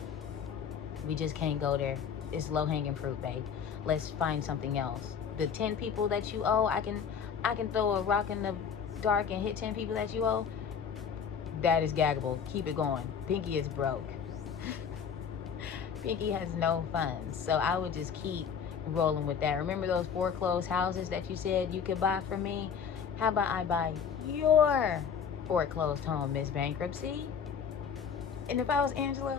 We just can't go there. It's low-hanging fruit, babe. Let's find something else. The 10 people that you owe, I can throw a rock in the dark and hit 10 people that you owe. That is gaggable. Keep it going. Pinky is broke. Pinky has no funds. So I would just keep rolling with that. Remember those foreclosed houses that you said you could buy from me? How about I buy your foreclosed home, Miss Bankruptcy? And if I was Angela,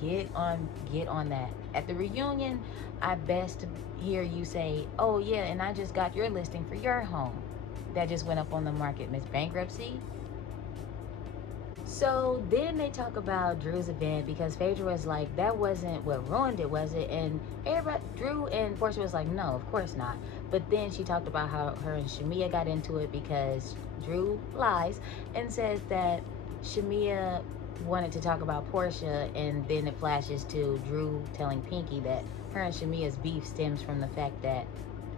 get on that. At the reunion, I best hear you say, oh yeah, and I just got your listing for your home that just went up on the market, Miss Bankruptcy. So then they talk about Drew's event, because Phaedra was like, that wasn't what ruined it, was it? And everybody, Drew and Portia was like, no, of course not. But then she talked about how her and Shamia got into it because Drew lies and says that Shamia wanted to talk about Portia, and then it flashes to Drew telling Pinky that her and Shamia's beef stems from the fact that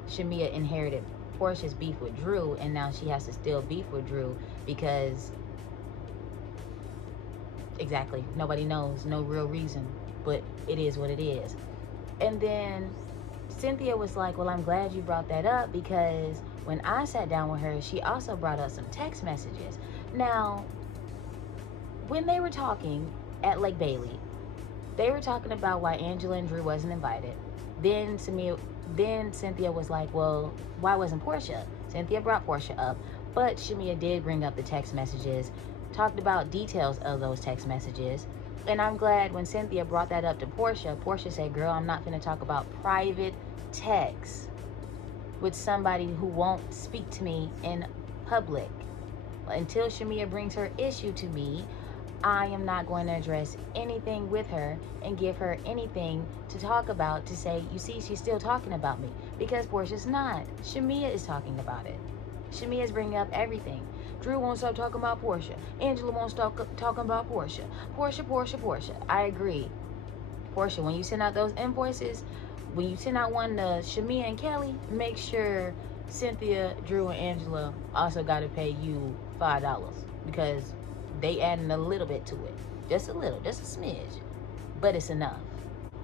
Shamia inherited Portia's beef with Drew, and now she has to still beef with Drew because, exactly, nobody knows, no real reason, but it is what it is. And then Cynthia was like, well, I'm glad you brought that up, because when I sat down with her, she also brought up some text messages. Now, when they were talking at Lake Bailey, they were talking about why Angela and Drew wasn't invited. Then Cynthia was like, well, why wasn't Portia? Cynthia brought Portia up, but Shamia did bring up the text messages, talked about details of those text messages. And I'm glad when Cynthia brought that up to Portia, Portia said, girl, I'm not going to talk about private texts with somebody who won't speak to me in public. Until Shamia brings her issue to me, I am not going to address anything with her and give her anything to talk about to say, you see, she's still talking about me. Because Portia's not. Shamia is talking about it. Shamia is bringing up everything. Drew won't stop talking about Portia. Angela won't stop talking about Portia. Portia. I agree. Portia, when you send out those invoices, when you send out one to Shamia and Kelli, make sure Cynthia, Drew, and Angela also got to pay you $5, because they adding a little bit to it. Just a little, just a smidge. But it's enough.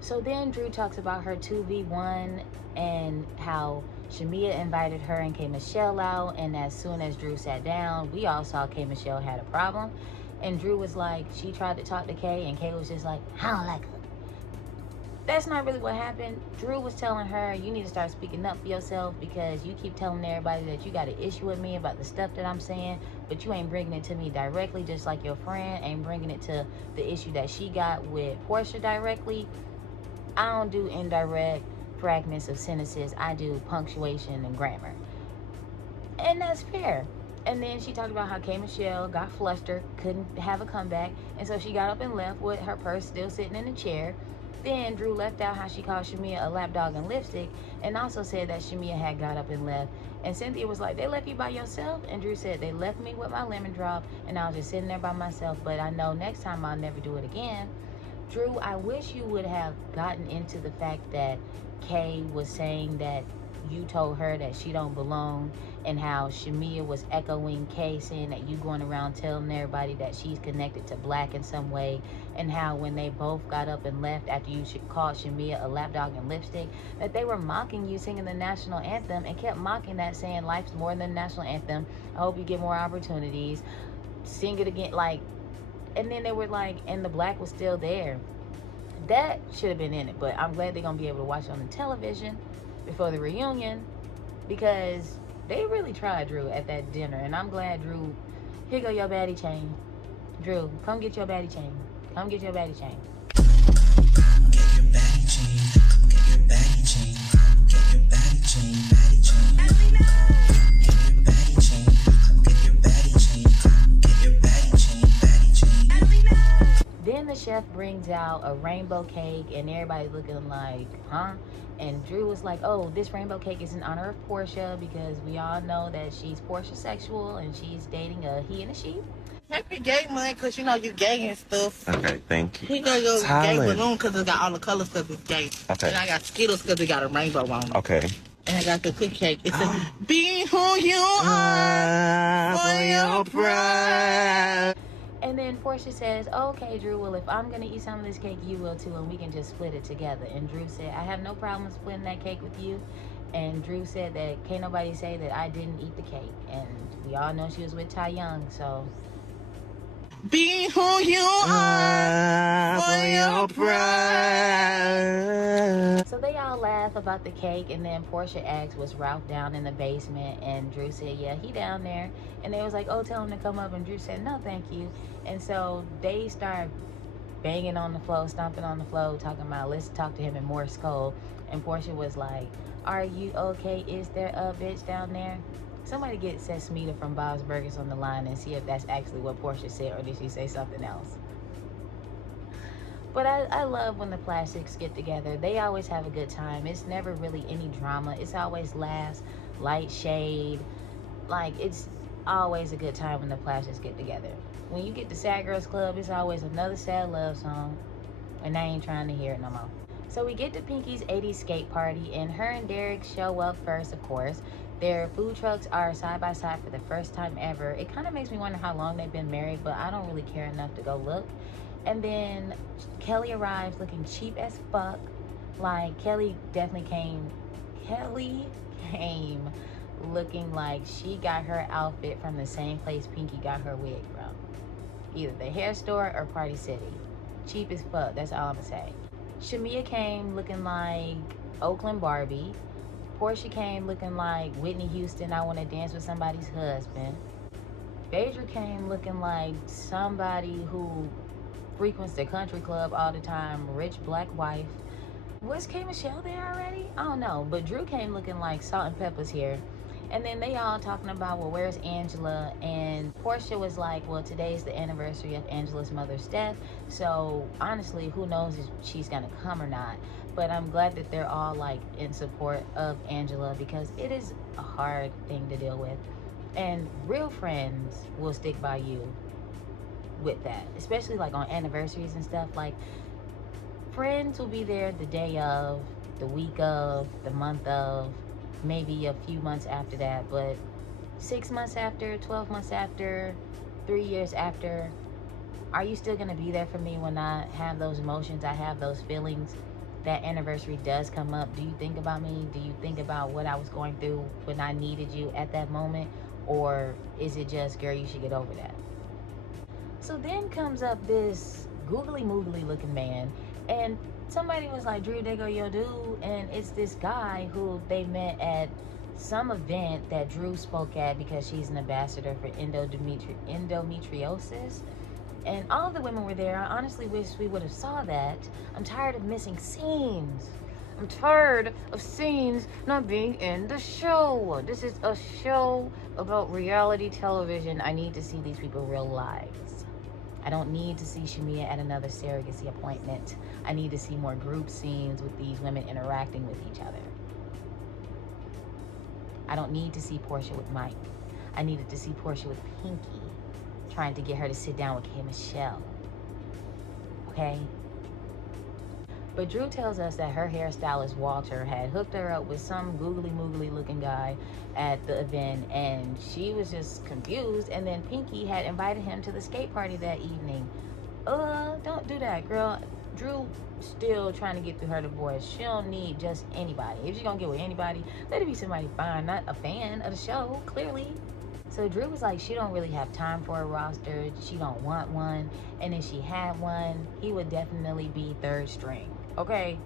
So then Drew talks about her 2v1 and how Shamia invited her and K. Michelle out, and as soon as Drew sat down, we all saw K. Michelle had a problem. And Drew was like, she tried to talk to Kay, and Kay was just like, I don't like her. That's not really what happened. Drew was telling her, you need to start speaking up for yourself, because you keep telling everybody that you got an issue with me about the stuff that I'm saying, but you ain't bringing it to me directly, just like your friend ain't bringing it to the issue that she got with Portia directly. I don't do indirect fragments of sentences. I do punctuation and grammar. And that's fair. And then she talked about how K. Michelle got flustered, couldn't have a comeback, and so she got up and left with her purse still sitting in the chair. Then Drew left out how she called Shamia a lapdog and lipstick, and also said that Shamia had got up and left. And Cynthia was like, they left you by yourself? And Drew said, they left me with my lemon drop, and I was just sitting there by myself, but I know next time I'll never do it again. Drew, I wish you would have gotten into the fact that Kay was saying that you told her that she don't belong, and how Shamia was echoing Kay saying that you going around telling everybody that she's connected to Black in some way, and how when they both got up and left after you called Shamia a lapdog and lipstick, that they were mocking you singing the national anthem, and kept mocking that, saying life's more than the national anthem. I hope you get more opportunities. Sing it again, like, and then they were like, and the Black was still there. That should have been in it, but I'm glad they're gonna be able to watch it on the television before the reunion, because They really tried Drew at that dinner, and I'm glad Drew. Here go your baddie chain. Drew, come get your baddie chain. Come get your baddie chain. Get your baddie chain. Get your baddie chain. Get your baddie chain. Baddie chain. Get your baddie chain. Get your baddie chain. Get your baddie chain. Baddie chain. Then the chef brings out a rainbow cake, and everybody's looking like, huh? And Drew was like, oh, this rainbow cake is in honor of Portia, because we all know that she's Portia sexual and she's dating a he and a she. Happy gay month, because you know you gay and stuff. Okay, thank you. He got your gay Talent. balloon because it got all the colors because it's gay. Okay. And I got Skittles because it got a rainbow on it. Okay. And I got the cookie cake. It says, be who you are for your pride. And then Portia says, okay, Drew, well, if I'm going to eat some of this cake, you will too, and we can just split it together. And Drew said, I have no problem splitting that cake with you. And Drew said that can't nobody say that I didn't eat the cake. And we all know she was with Ty Young, so... Be who you are for your pride. So they all laugh about the cake, and then Portia asks, was Ralph down in the basement? And Drew said, yeah, he down there. And they was like, oh, tell him to come up. And Drew said, no, thank you. And so they start banging on the floor, stomping on the floor, talking about, let's talk to him in Morse code. And Portia was like, are you okay? Is there a bitch down there? Somebody get Sesmita from Bob's Burgers on the line and see if that's actually what Portia said, or did she say something else? But I love when the plastics get together. They always have a good time. It's never really any drama. It's always laughs, light shade. Like, it's always a good time when the plastics get together. When you get to Sad Girls Club, it's always another sad love song, and I ain't trying to hear it no more. So we get to Pinky's 80s skate party, and her and Derek show up first, of course. Their food trucks are side by side for the first time ever. It kind of makes me wonder how long they've been married, but I don't really care enough to go look. And then Kelli arrives looking cheap as fuck. Like, Kelli came looking like she got her outfit from the same place Pinky got her wig from. Either the hair store or Party City. Cheap as fuck, that's all I'm gonna say. Shamia came looking like Oakland Barbie. Portia came looking like Whitney Houston, I want to dance with somebody's husband. Phaedra came looking like somebody who frequents the country club all the time, rich black wife. Was K. Michelle there already? I don't know, but Drew came looking like Salt and Pepper's here. And then they all talking about, well, where's Angela? And Portia was like, well, today's the anniversary of Angela's mother's death. So honestly, who knows if she's gonna come or not. But I'm glad that they're all like in support of Angela, because it is a hard thing to deal with. And real friends will stick by you with that, especially like on anniversaries and stuff. Like, friends will be there the day of, the week of, the month of, maybe a few months after that, but 6 months after, 12 months after, 3 years after, are you still gonna be there for me when I have those emotions, I have those feelings? That anniversary does come up. Do you think about me? Do you think about what I was going through when I needed you at that moment? Or is it just, girl, you should get over that? So then comes up this googly moogly looking man, and somebody was like, Drew, they go your dude. And it's this guy who they met at some event that Drew spoke at, because she's an ambassador for endometriosis. And all of the women were there. I honestly wish we would have saw that. I'm tired of missing scenes. I'm tired of scenes not being in the show. This is a show about reality television. I need to see these people real lives. I don't need to see Shamia at another surrogacy appointment. I need to see more group scenes with these women interacting with each other. I don't need to see Portia with Mike. I needed to see Portia with Pinky, trying to get her to sit down with K. Michelle. Okay? But Drew tells us that her hairstylist, Walter, had hooked her up with some googly moogly looking guy at the event, and she was just confused. And then Pinky had invited him to the skate party that evening. Don't do that, girl. Drew still trying to get through her divorce. She don't need just anybody. If she's gonna get with anybody, let it be somebody fine, not a fan of the show, clearly. So Drew was like, she don't really have time for a roster. She don't want one. And if she had one, he would definitely be third string. Okay?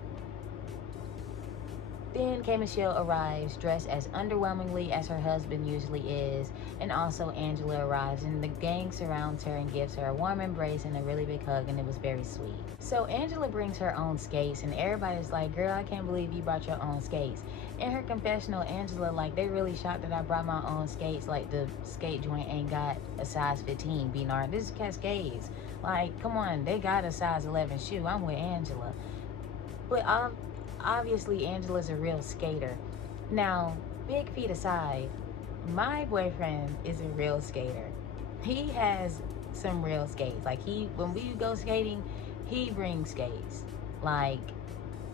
Then K. Michelle arrives dressed as underwhelmingly as her husband usually is, and also Angela arrives, and the gang surrounds her and gives her a warm embrace and a really big hug, and it was very sweet. So Angela brings her own skates, and everybody's like, girl, I can't believe you brought your own skates. In her confessional, Angela, like, they really shocked that I brought my own skates. Like, the skate joint ain't got a size 15, B-Nard. This is Cascades. Like, come on, they got a size 11 shoe. I'm with Angela. But obviously, Angela's a real skater. Now, big feet aside, my boyfriend is a real skater. He has some real skates. Like, when we go skating, he brings skates. Like,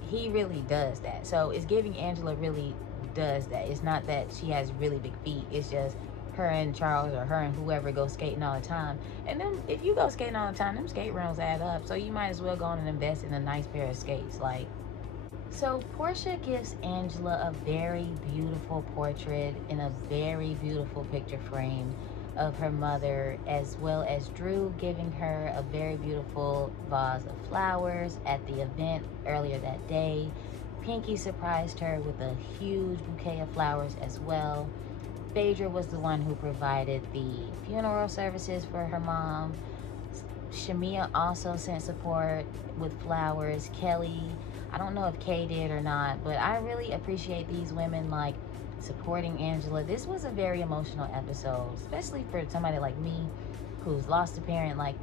he really does that. So it's giving Angela really does that. It's not that she has really big feet. It's just her and Charles or her and whoever go skating all the time. And then if you go skating all the time, them skate rentals add up. So you might as well go on and invest in a nice pair of skates. Like, so Portia gives Angela a very beautiful portrait in a very beautiful picture frame of her mother, as well as Drew giving her a very beautiful vase of flowers at the event earlier that day. Pinky surprised her with a huge bouquet of flowers as well. Phaedra was the one who provided the funeral services for her mom. Shamia also sent support with flowers. Kelli, I don't know if Kay did or not, but I really appreciate these women, like, supporting Angela. This was a very emotional episode, especially for somebody like me who's lost a parent. Like,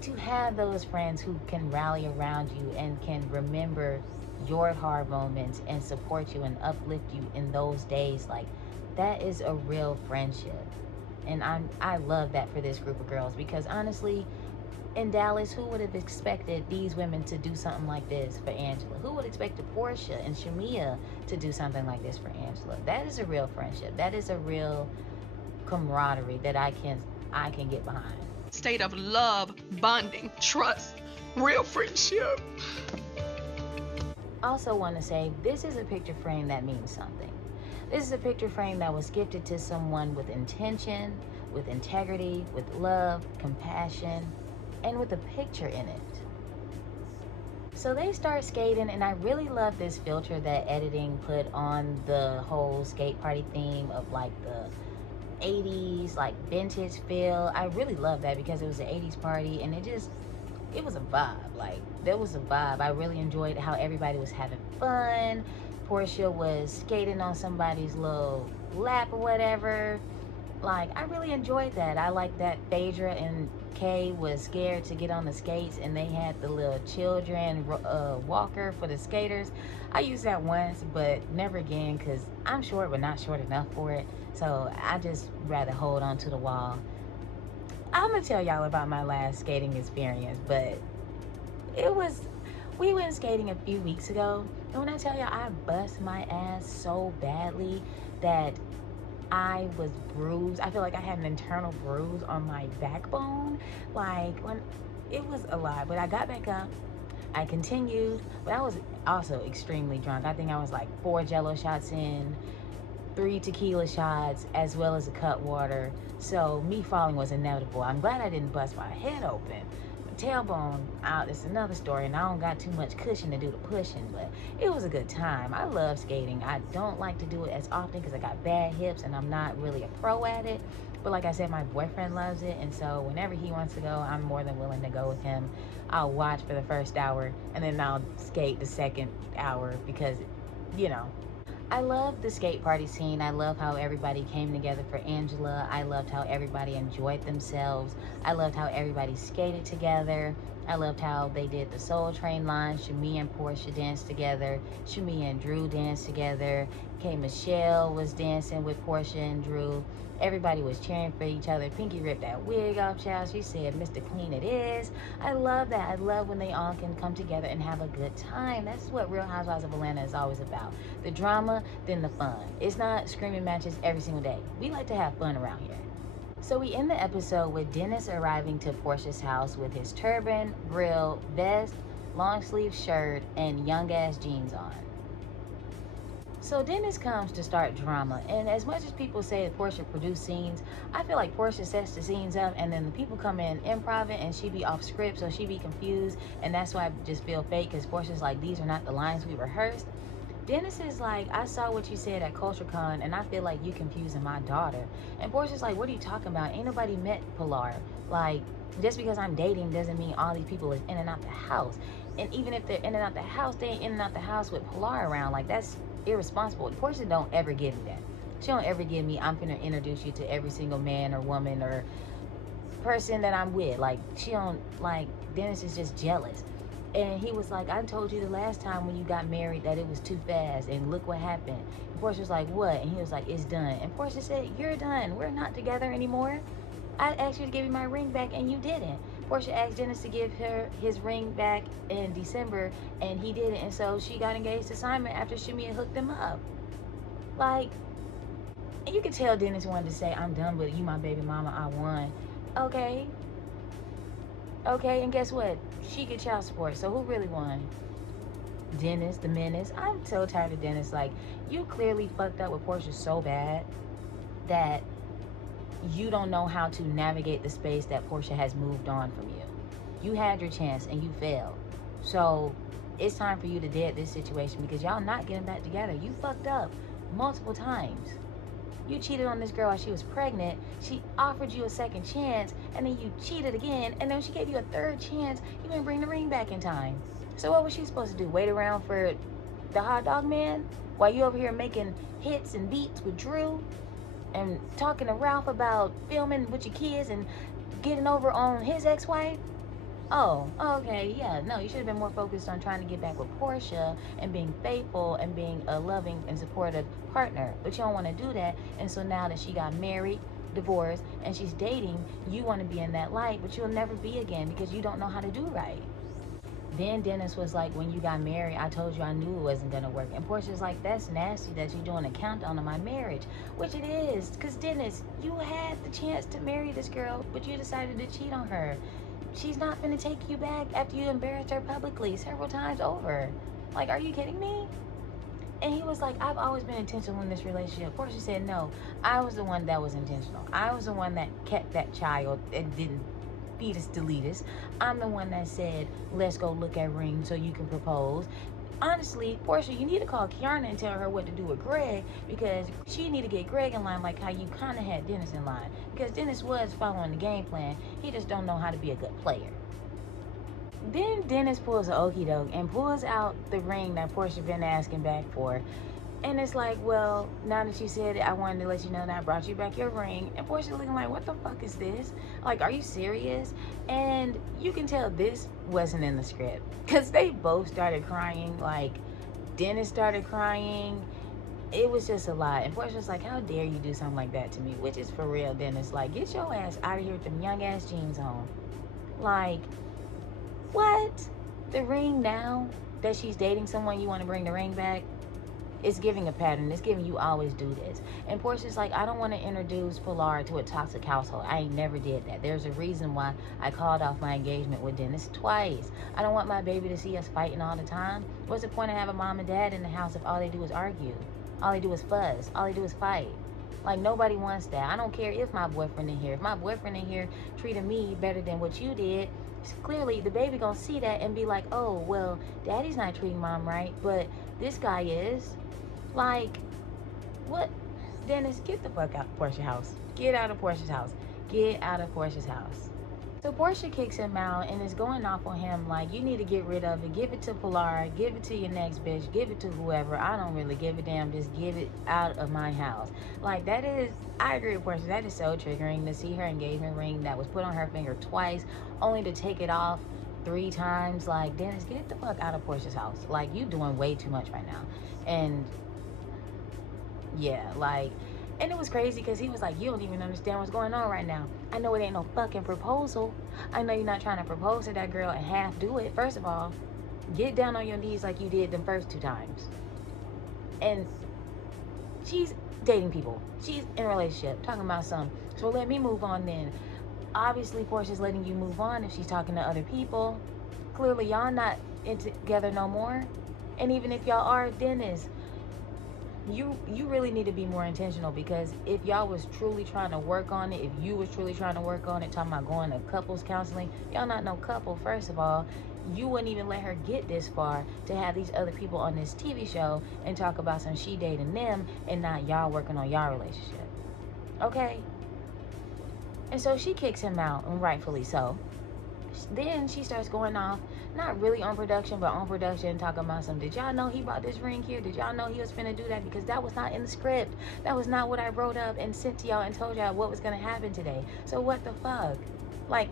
to have those friends who can rally around you and can remember your hard moments and support you and uplift you in those days, like, that is a real friendship. And I love that for this group of girls, because honestly, in Dallas, who would have expected these women to do something like this for Angela? Who would expect Portia and Shamia to do something like this for Angela? That is a real friendship. That is a real camaraderie that I can get behind. State of love, bonding, trust, real friendship. Also want to say, this is a picture frame that means something. This is a picture frame that was gifted to someone with intention, with integrity, with love, compassion, and with a picture in it. So they start skating, and I really love this filter that editing put on the whole skate party theme of like the 80s, like vintage feel. I really love that because it was an 80s party, and it was a vibe. Like, there was a vibe. I really enjoyed how everybody was having fun. Portia was skating on somebody's little lap or whatever. Like, I really enjoyed that. I like that Phaedra and Kay was scared to get on the skates, and they had the little children walker for the skaters. I used that once, but never again, because I'm short but not short enough for it. So I just rather hold on to the wall. I'm gonna tell y'all about my last skating experience, but we went skating a few weeks ago, and when I tell y'all, I bust my ass so badly that I was bruised. I feel like I had an internal bruise on my backbone. Like, when it was a lot, but I got back up. I continued, but I was also extremely drunk. I think I was like 4 Jello shots in, 3 tequila shots, as well as a cut water. So me falling was inevitable. I'm glad I didn't bust my head open. Tailbone out, it's another story, and I don't got too much cushion to do the pushing, but it was a good time. I love skating. I don't like to do it as often because I got bad hips and I'm not really a pro at it, but like I said, my boyfriend loves it, and so whenever he wants to go, I'm more than willing to go with him. I'll watch for the first hour and then I'll skate the second hour because, you know, I love the skate party scene. I love how everybody came together for Angela. I loved how everybody enjoyed themselves. I loved how everybody skated together. I loved how they did the Soul Train line. Shamia and Portia danced together. Shamia and Drew danced together. K. Michelle was dancing with Portia and Drew. Everybody was cheering for each other. Pinky ripped that wig off, child. She said, Mr. Clean it is. I love that. I love when they all can come together and have a good time. That's what Real Housewives of Atlanta is always about. The drama, then the fun. It's not screaming matches every single day. We like to have fun around here. So we end the episode with Dennis arriving to Portia's house with his turban, grill, vest, long sleeve shirt, and young ass jeans on. So Dennis comes to start drama, and as much as people say that Portia produced scenes, I feel like Portia sets the scenes up and then the people come in improv it and she be off script, so she be confused, and that's why I just feel fake, because Portia's like, these are not the lines we rehearsed. Dennis is like, I saw what you said at CultureCon, and I feel like you confusing my daughter. And Portia's like, what are you talking about? Ain't nobody met Pilar. Like, just because I'm dating doesn't mean all these people is in and out the house. And even if they're in and out the house, they ain't in and out the house with Pilar around. Like, that's irresponsible. Portia don't ever give me that. She don't ever give me, I'm finna introduce you to every single man or woman or person that I'm with. Like, she don't, like, Dennis is just jealous. And he was like, I told you the last time when you got married that it was too fast, and look what happened. And Portia was like, what? And he was like, it's done. And Portia said, you're done. We're not together anymore. I asked you to give me my ring back, and you didn't. Portia asked Dennis to give her his ring back in December, and he didn't. And so she got engaged to Simon after Shimmy hooked them up. Like, and you could tell Dennis wanted to say, I'm done with you, my baby mama, I won. Okay. Okay, and guess what? She get child support, so who really won? Dennis, the menace. I'm so tired of Dennis. Like, you clearly fucked up with Portia so bad that you don't know how to navigate the space that Portia has moved on from you. You had your chance and you failed. So it's time for you to dead this situation, because y'all not getting back together. You fucked up multiple times. You cheated on this girl while she was pregnant. She offered you a second chance, and then you cheated again, and then she gave you a third chance. You didn't bring the ring back in time. So what was she supposed to do? Wait around for the hot dog man while you over here making hits and beats with Drew and talking to Ralph about filming with your kids and getting over on his ex-wife? Oh, okay, yeah. No, you should have been more focused on trying to get back with Portia and being faithful and being a loving and supportive partner. But you don't want to do that. And so now that she got married, divorced, and she's dating, you want to be in that light, but you'll never be again because you don't know how to do right. Then Dennis was like, when you got married, I told you I knew it wasn't going to work. And Portia's like, that's nasty that you're doing a countdown on my marriage. Which it is. Because Dennis, you had the chance to marry this girl, but you decided to cheat on her. She's not gonna take you back after you embarrassed her publicly several times over. Like, are you kidding me? And he was like, I've always been intentional in this relationship. Portia said, no, I was the one that was intentional. I was the one that kept that child and didn't fetus deletus. I'm the one that said, let's go look at rings so you can propose. Honestly, Portia, you need to call Kiana and tell her what to do with Greg, because she need to get Greg in line like how you kind of had Dennis in line. Because Dennis was following the game plan. He just don't know how to be a good player. Then Dennis pulls an okie doke and pulls out the ring that Portia been asking back for. And it's like, well, now that you said it, I wanted to let you know that I brought you back your ring. And Portia looking like, what the fuck is this? Like, are you serious? And you can tell this wasn't in the script, because they both started crying. Like, Dennis started crying. It was just a lot. And Portia's like, how dare you do something like that to me? Which is for real, Dennis. Like, get your ass out of here with them young ass jeans on. Like, what? The ring now that she's dating someone, you want to bring the ring back? It's giving a pattern. It's giving you always do this. And Portia's like, I don't want to introduce Pilar to a toxic household. I ain't never did that. There's a reason why I called off my engagement with Dennis twice. I don't want my baby to see us fighting all the time. What's the point of having mom and dad in the house if all they do is argue? All they do is fuss. All they do is fight. Like, nobody wants that. I don't care if my boyfriend in here. If my boyfriend in here treated me better than what you did, clearly the baby gonna see that and be like, oh, well, daddy's not treating mom right, but this guy is. Like, what? Dennis, get the fuck out of Portia's house. Get out of Portia's house. Get out of Portia's house. So Portia kicks him out and is going off on him like, you need to get rid of it. Give it to Pilar. Give it to your next bitch. Give it to whoever. I don't really give a damn. Just give it out of my house. Like, that is, I agree with Portia. That is so triggering to see her engagement ring that was put on her finger twice, only to take it off 3 times. Like, Dennis, get the fuck out of Portia's house. Like, you doing way too much right now. And yeah, like, and it was crazy because he was like, you don't even understand what's going on right now. I know it ain't no fucking proposal. I know you're not trying to propose to that girl and half do it. First of all, get down on your knees like you did the first 2 times. And she's dating people. She's in a relationship, talking about some. So let me move on then. Obviously, Portia's letting you move on if she's talking to other people. Clearly, y'all not together no more. And even if y'all are, Dennis, you really need to be more intentional, because if y'all was truly trying to work on it, if you was truly trying to work on it, talking about going to couples counseling, y'all not no couple, first of all. you wouldn't even let her get this far to have these other people on this TV show and talk about some she dating them and not y'all working on y'all relationship. Okay? And so she kicks him out, and rightfully so. Then she starts going off, not really on production, but on production, talking about some, did y'all know he brought this ring here? Did y'all know he was finna do that? Because that was not in the script. That was not what I wrote up and sent to y'all and told y'all what was gonna happen today. So what the fuck? Like,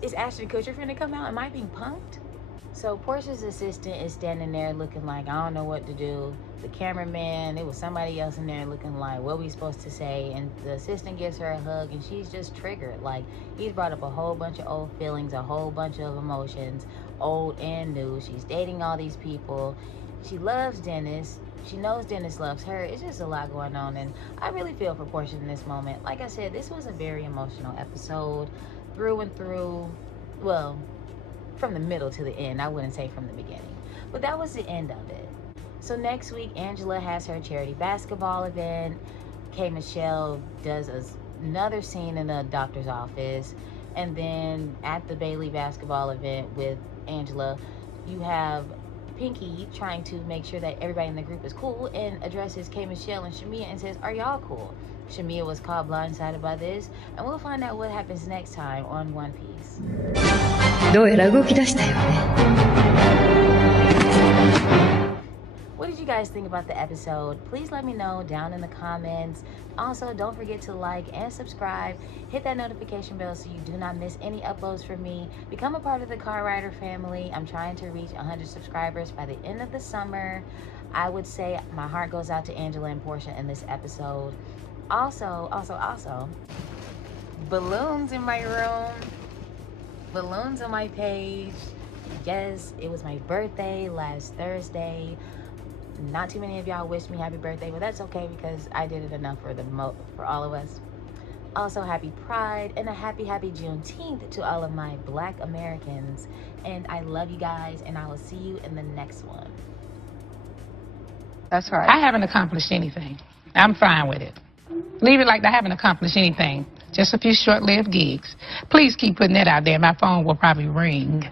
is Ashton Kutcher finna come out? Am I being punked? So Portia's assistant is standing there looking like, I don't know what to do. The cameraman, it was somebody else in there looking like, what we supposed to say? And the assistant gives her a hug, and she's just triggered. Like, he's brought up a whole bunch of old feelings, a whole bunch of emotions, old and new. She's dating all these people. She loves Dennis. She knows Dennis loves her. It's just a lot going on, and I really feel for Portia in this moment. Like I said, this was a very emotional episode, through and through. Well, from the middle to the end. I wouldn't say from the beginning, but that was the end of it. So next week, Angela has her charity basketball event. K. Michelle does another scene in a doctor's office. And then at the Bailey basketball event with Angela, you have Pinky trying to make sure that everybody in the group is cool and addresses K. Michelle and Shamia and says, are y'all cool? Shamia was caught blindsided by this, and we'll find out what happens next time on One Piece. どうやら動き出したよね。 What did you guys think about the episode? Please let me know down in the comments. Also, don't forget to like and subscribe. Hit that notification bell so you do not miss any uploads from me. Become a part of the Car Rider family. I'm trying to reach 100 subscribers by the end of the summer. I would say my heart goes out to Angela and Portia in this episode. Also, balloons in my room. Balloons on my page. Yes, it was my birthday last Thursday. Not too many of y'all wished me happy birthday, but that's okay because I did it enough for all of us. Also, happy Pride and a happy Juneteenth to all of my Black Americans. And I love you guys, and I will see you in the next one. That's right. I haven't accomplished anything. I'm fine with it. Leave it like I haven't accomplished anything. Just a few short-lived gigs. Please keep putting that out there. My phone will probably ring.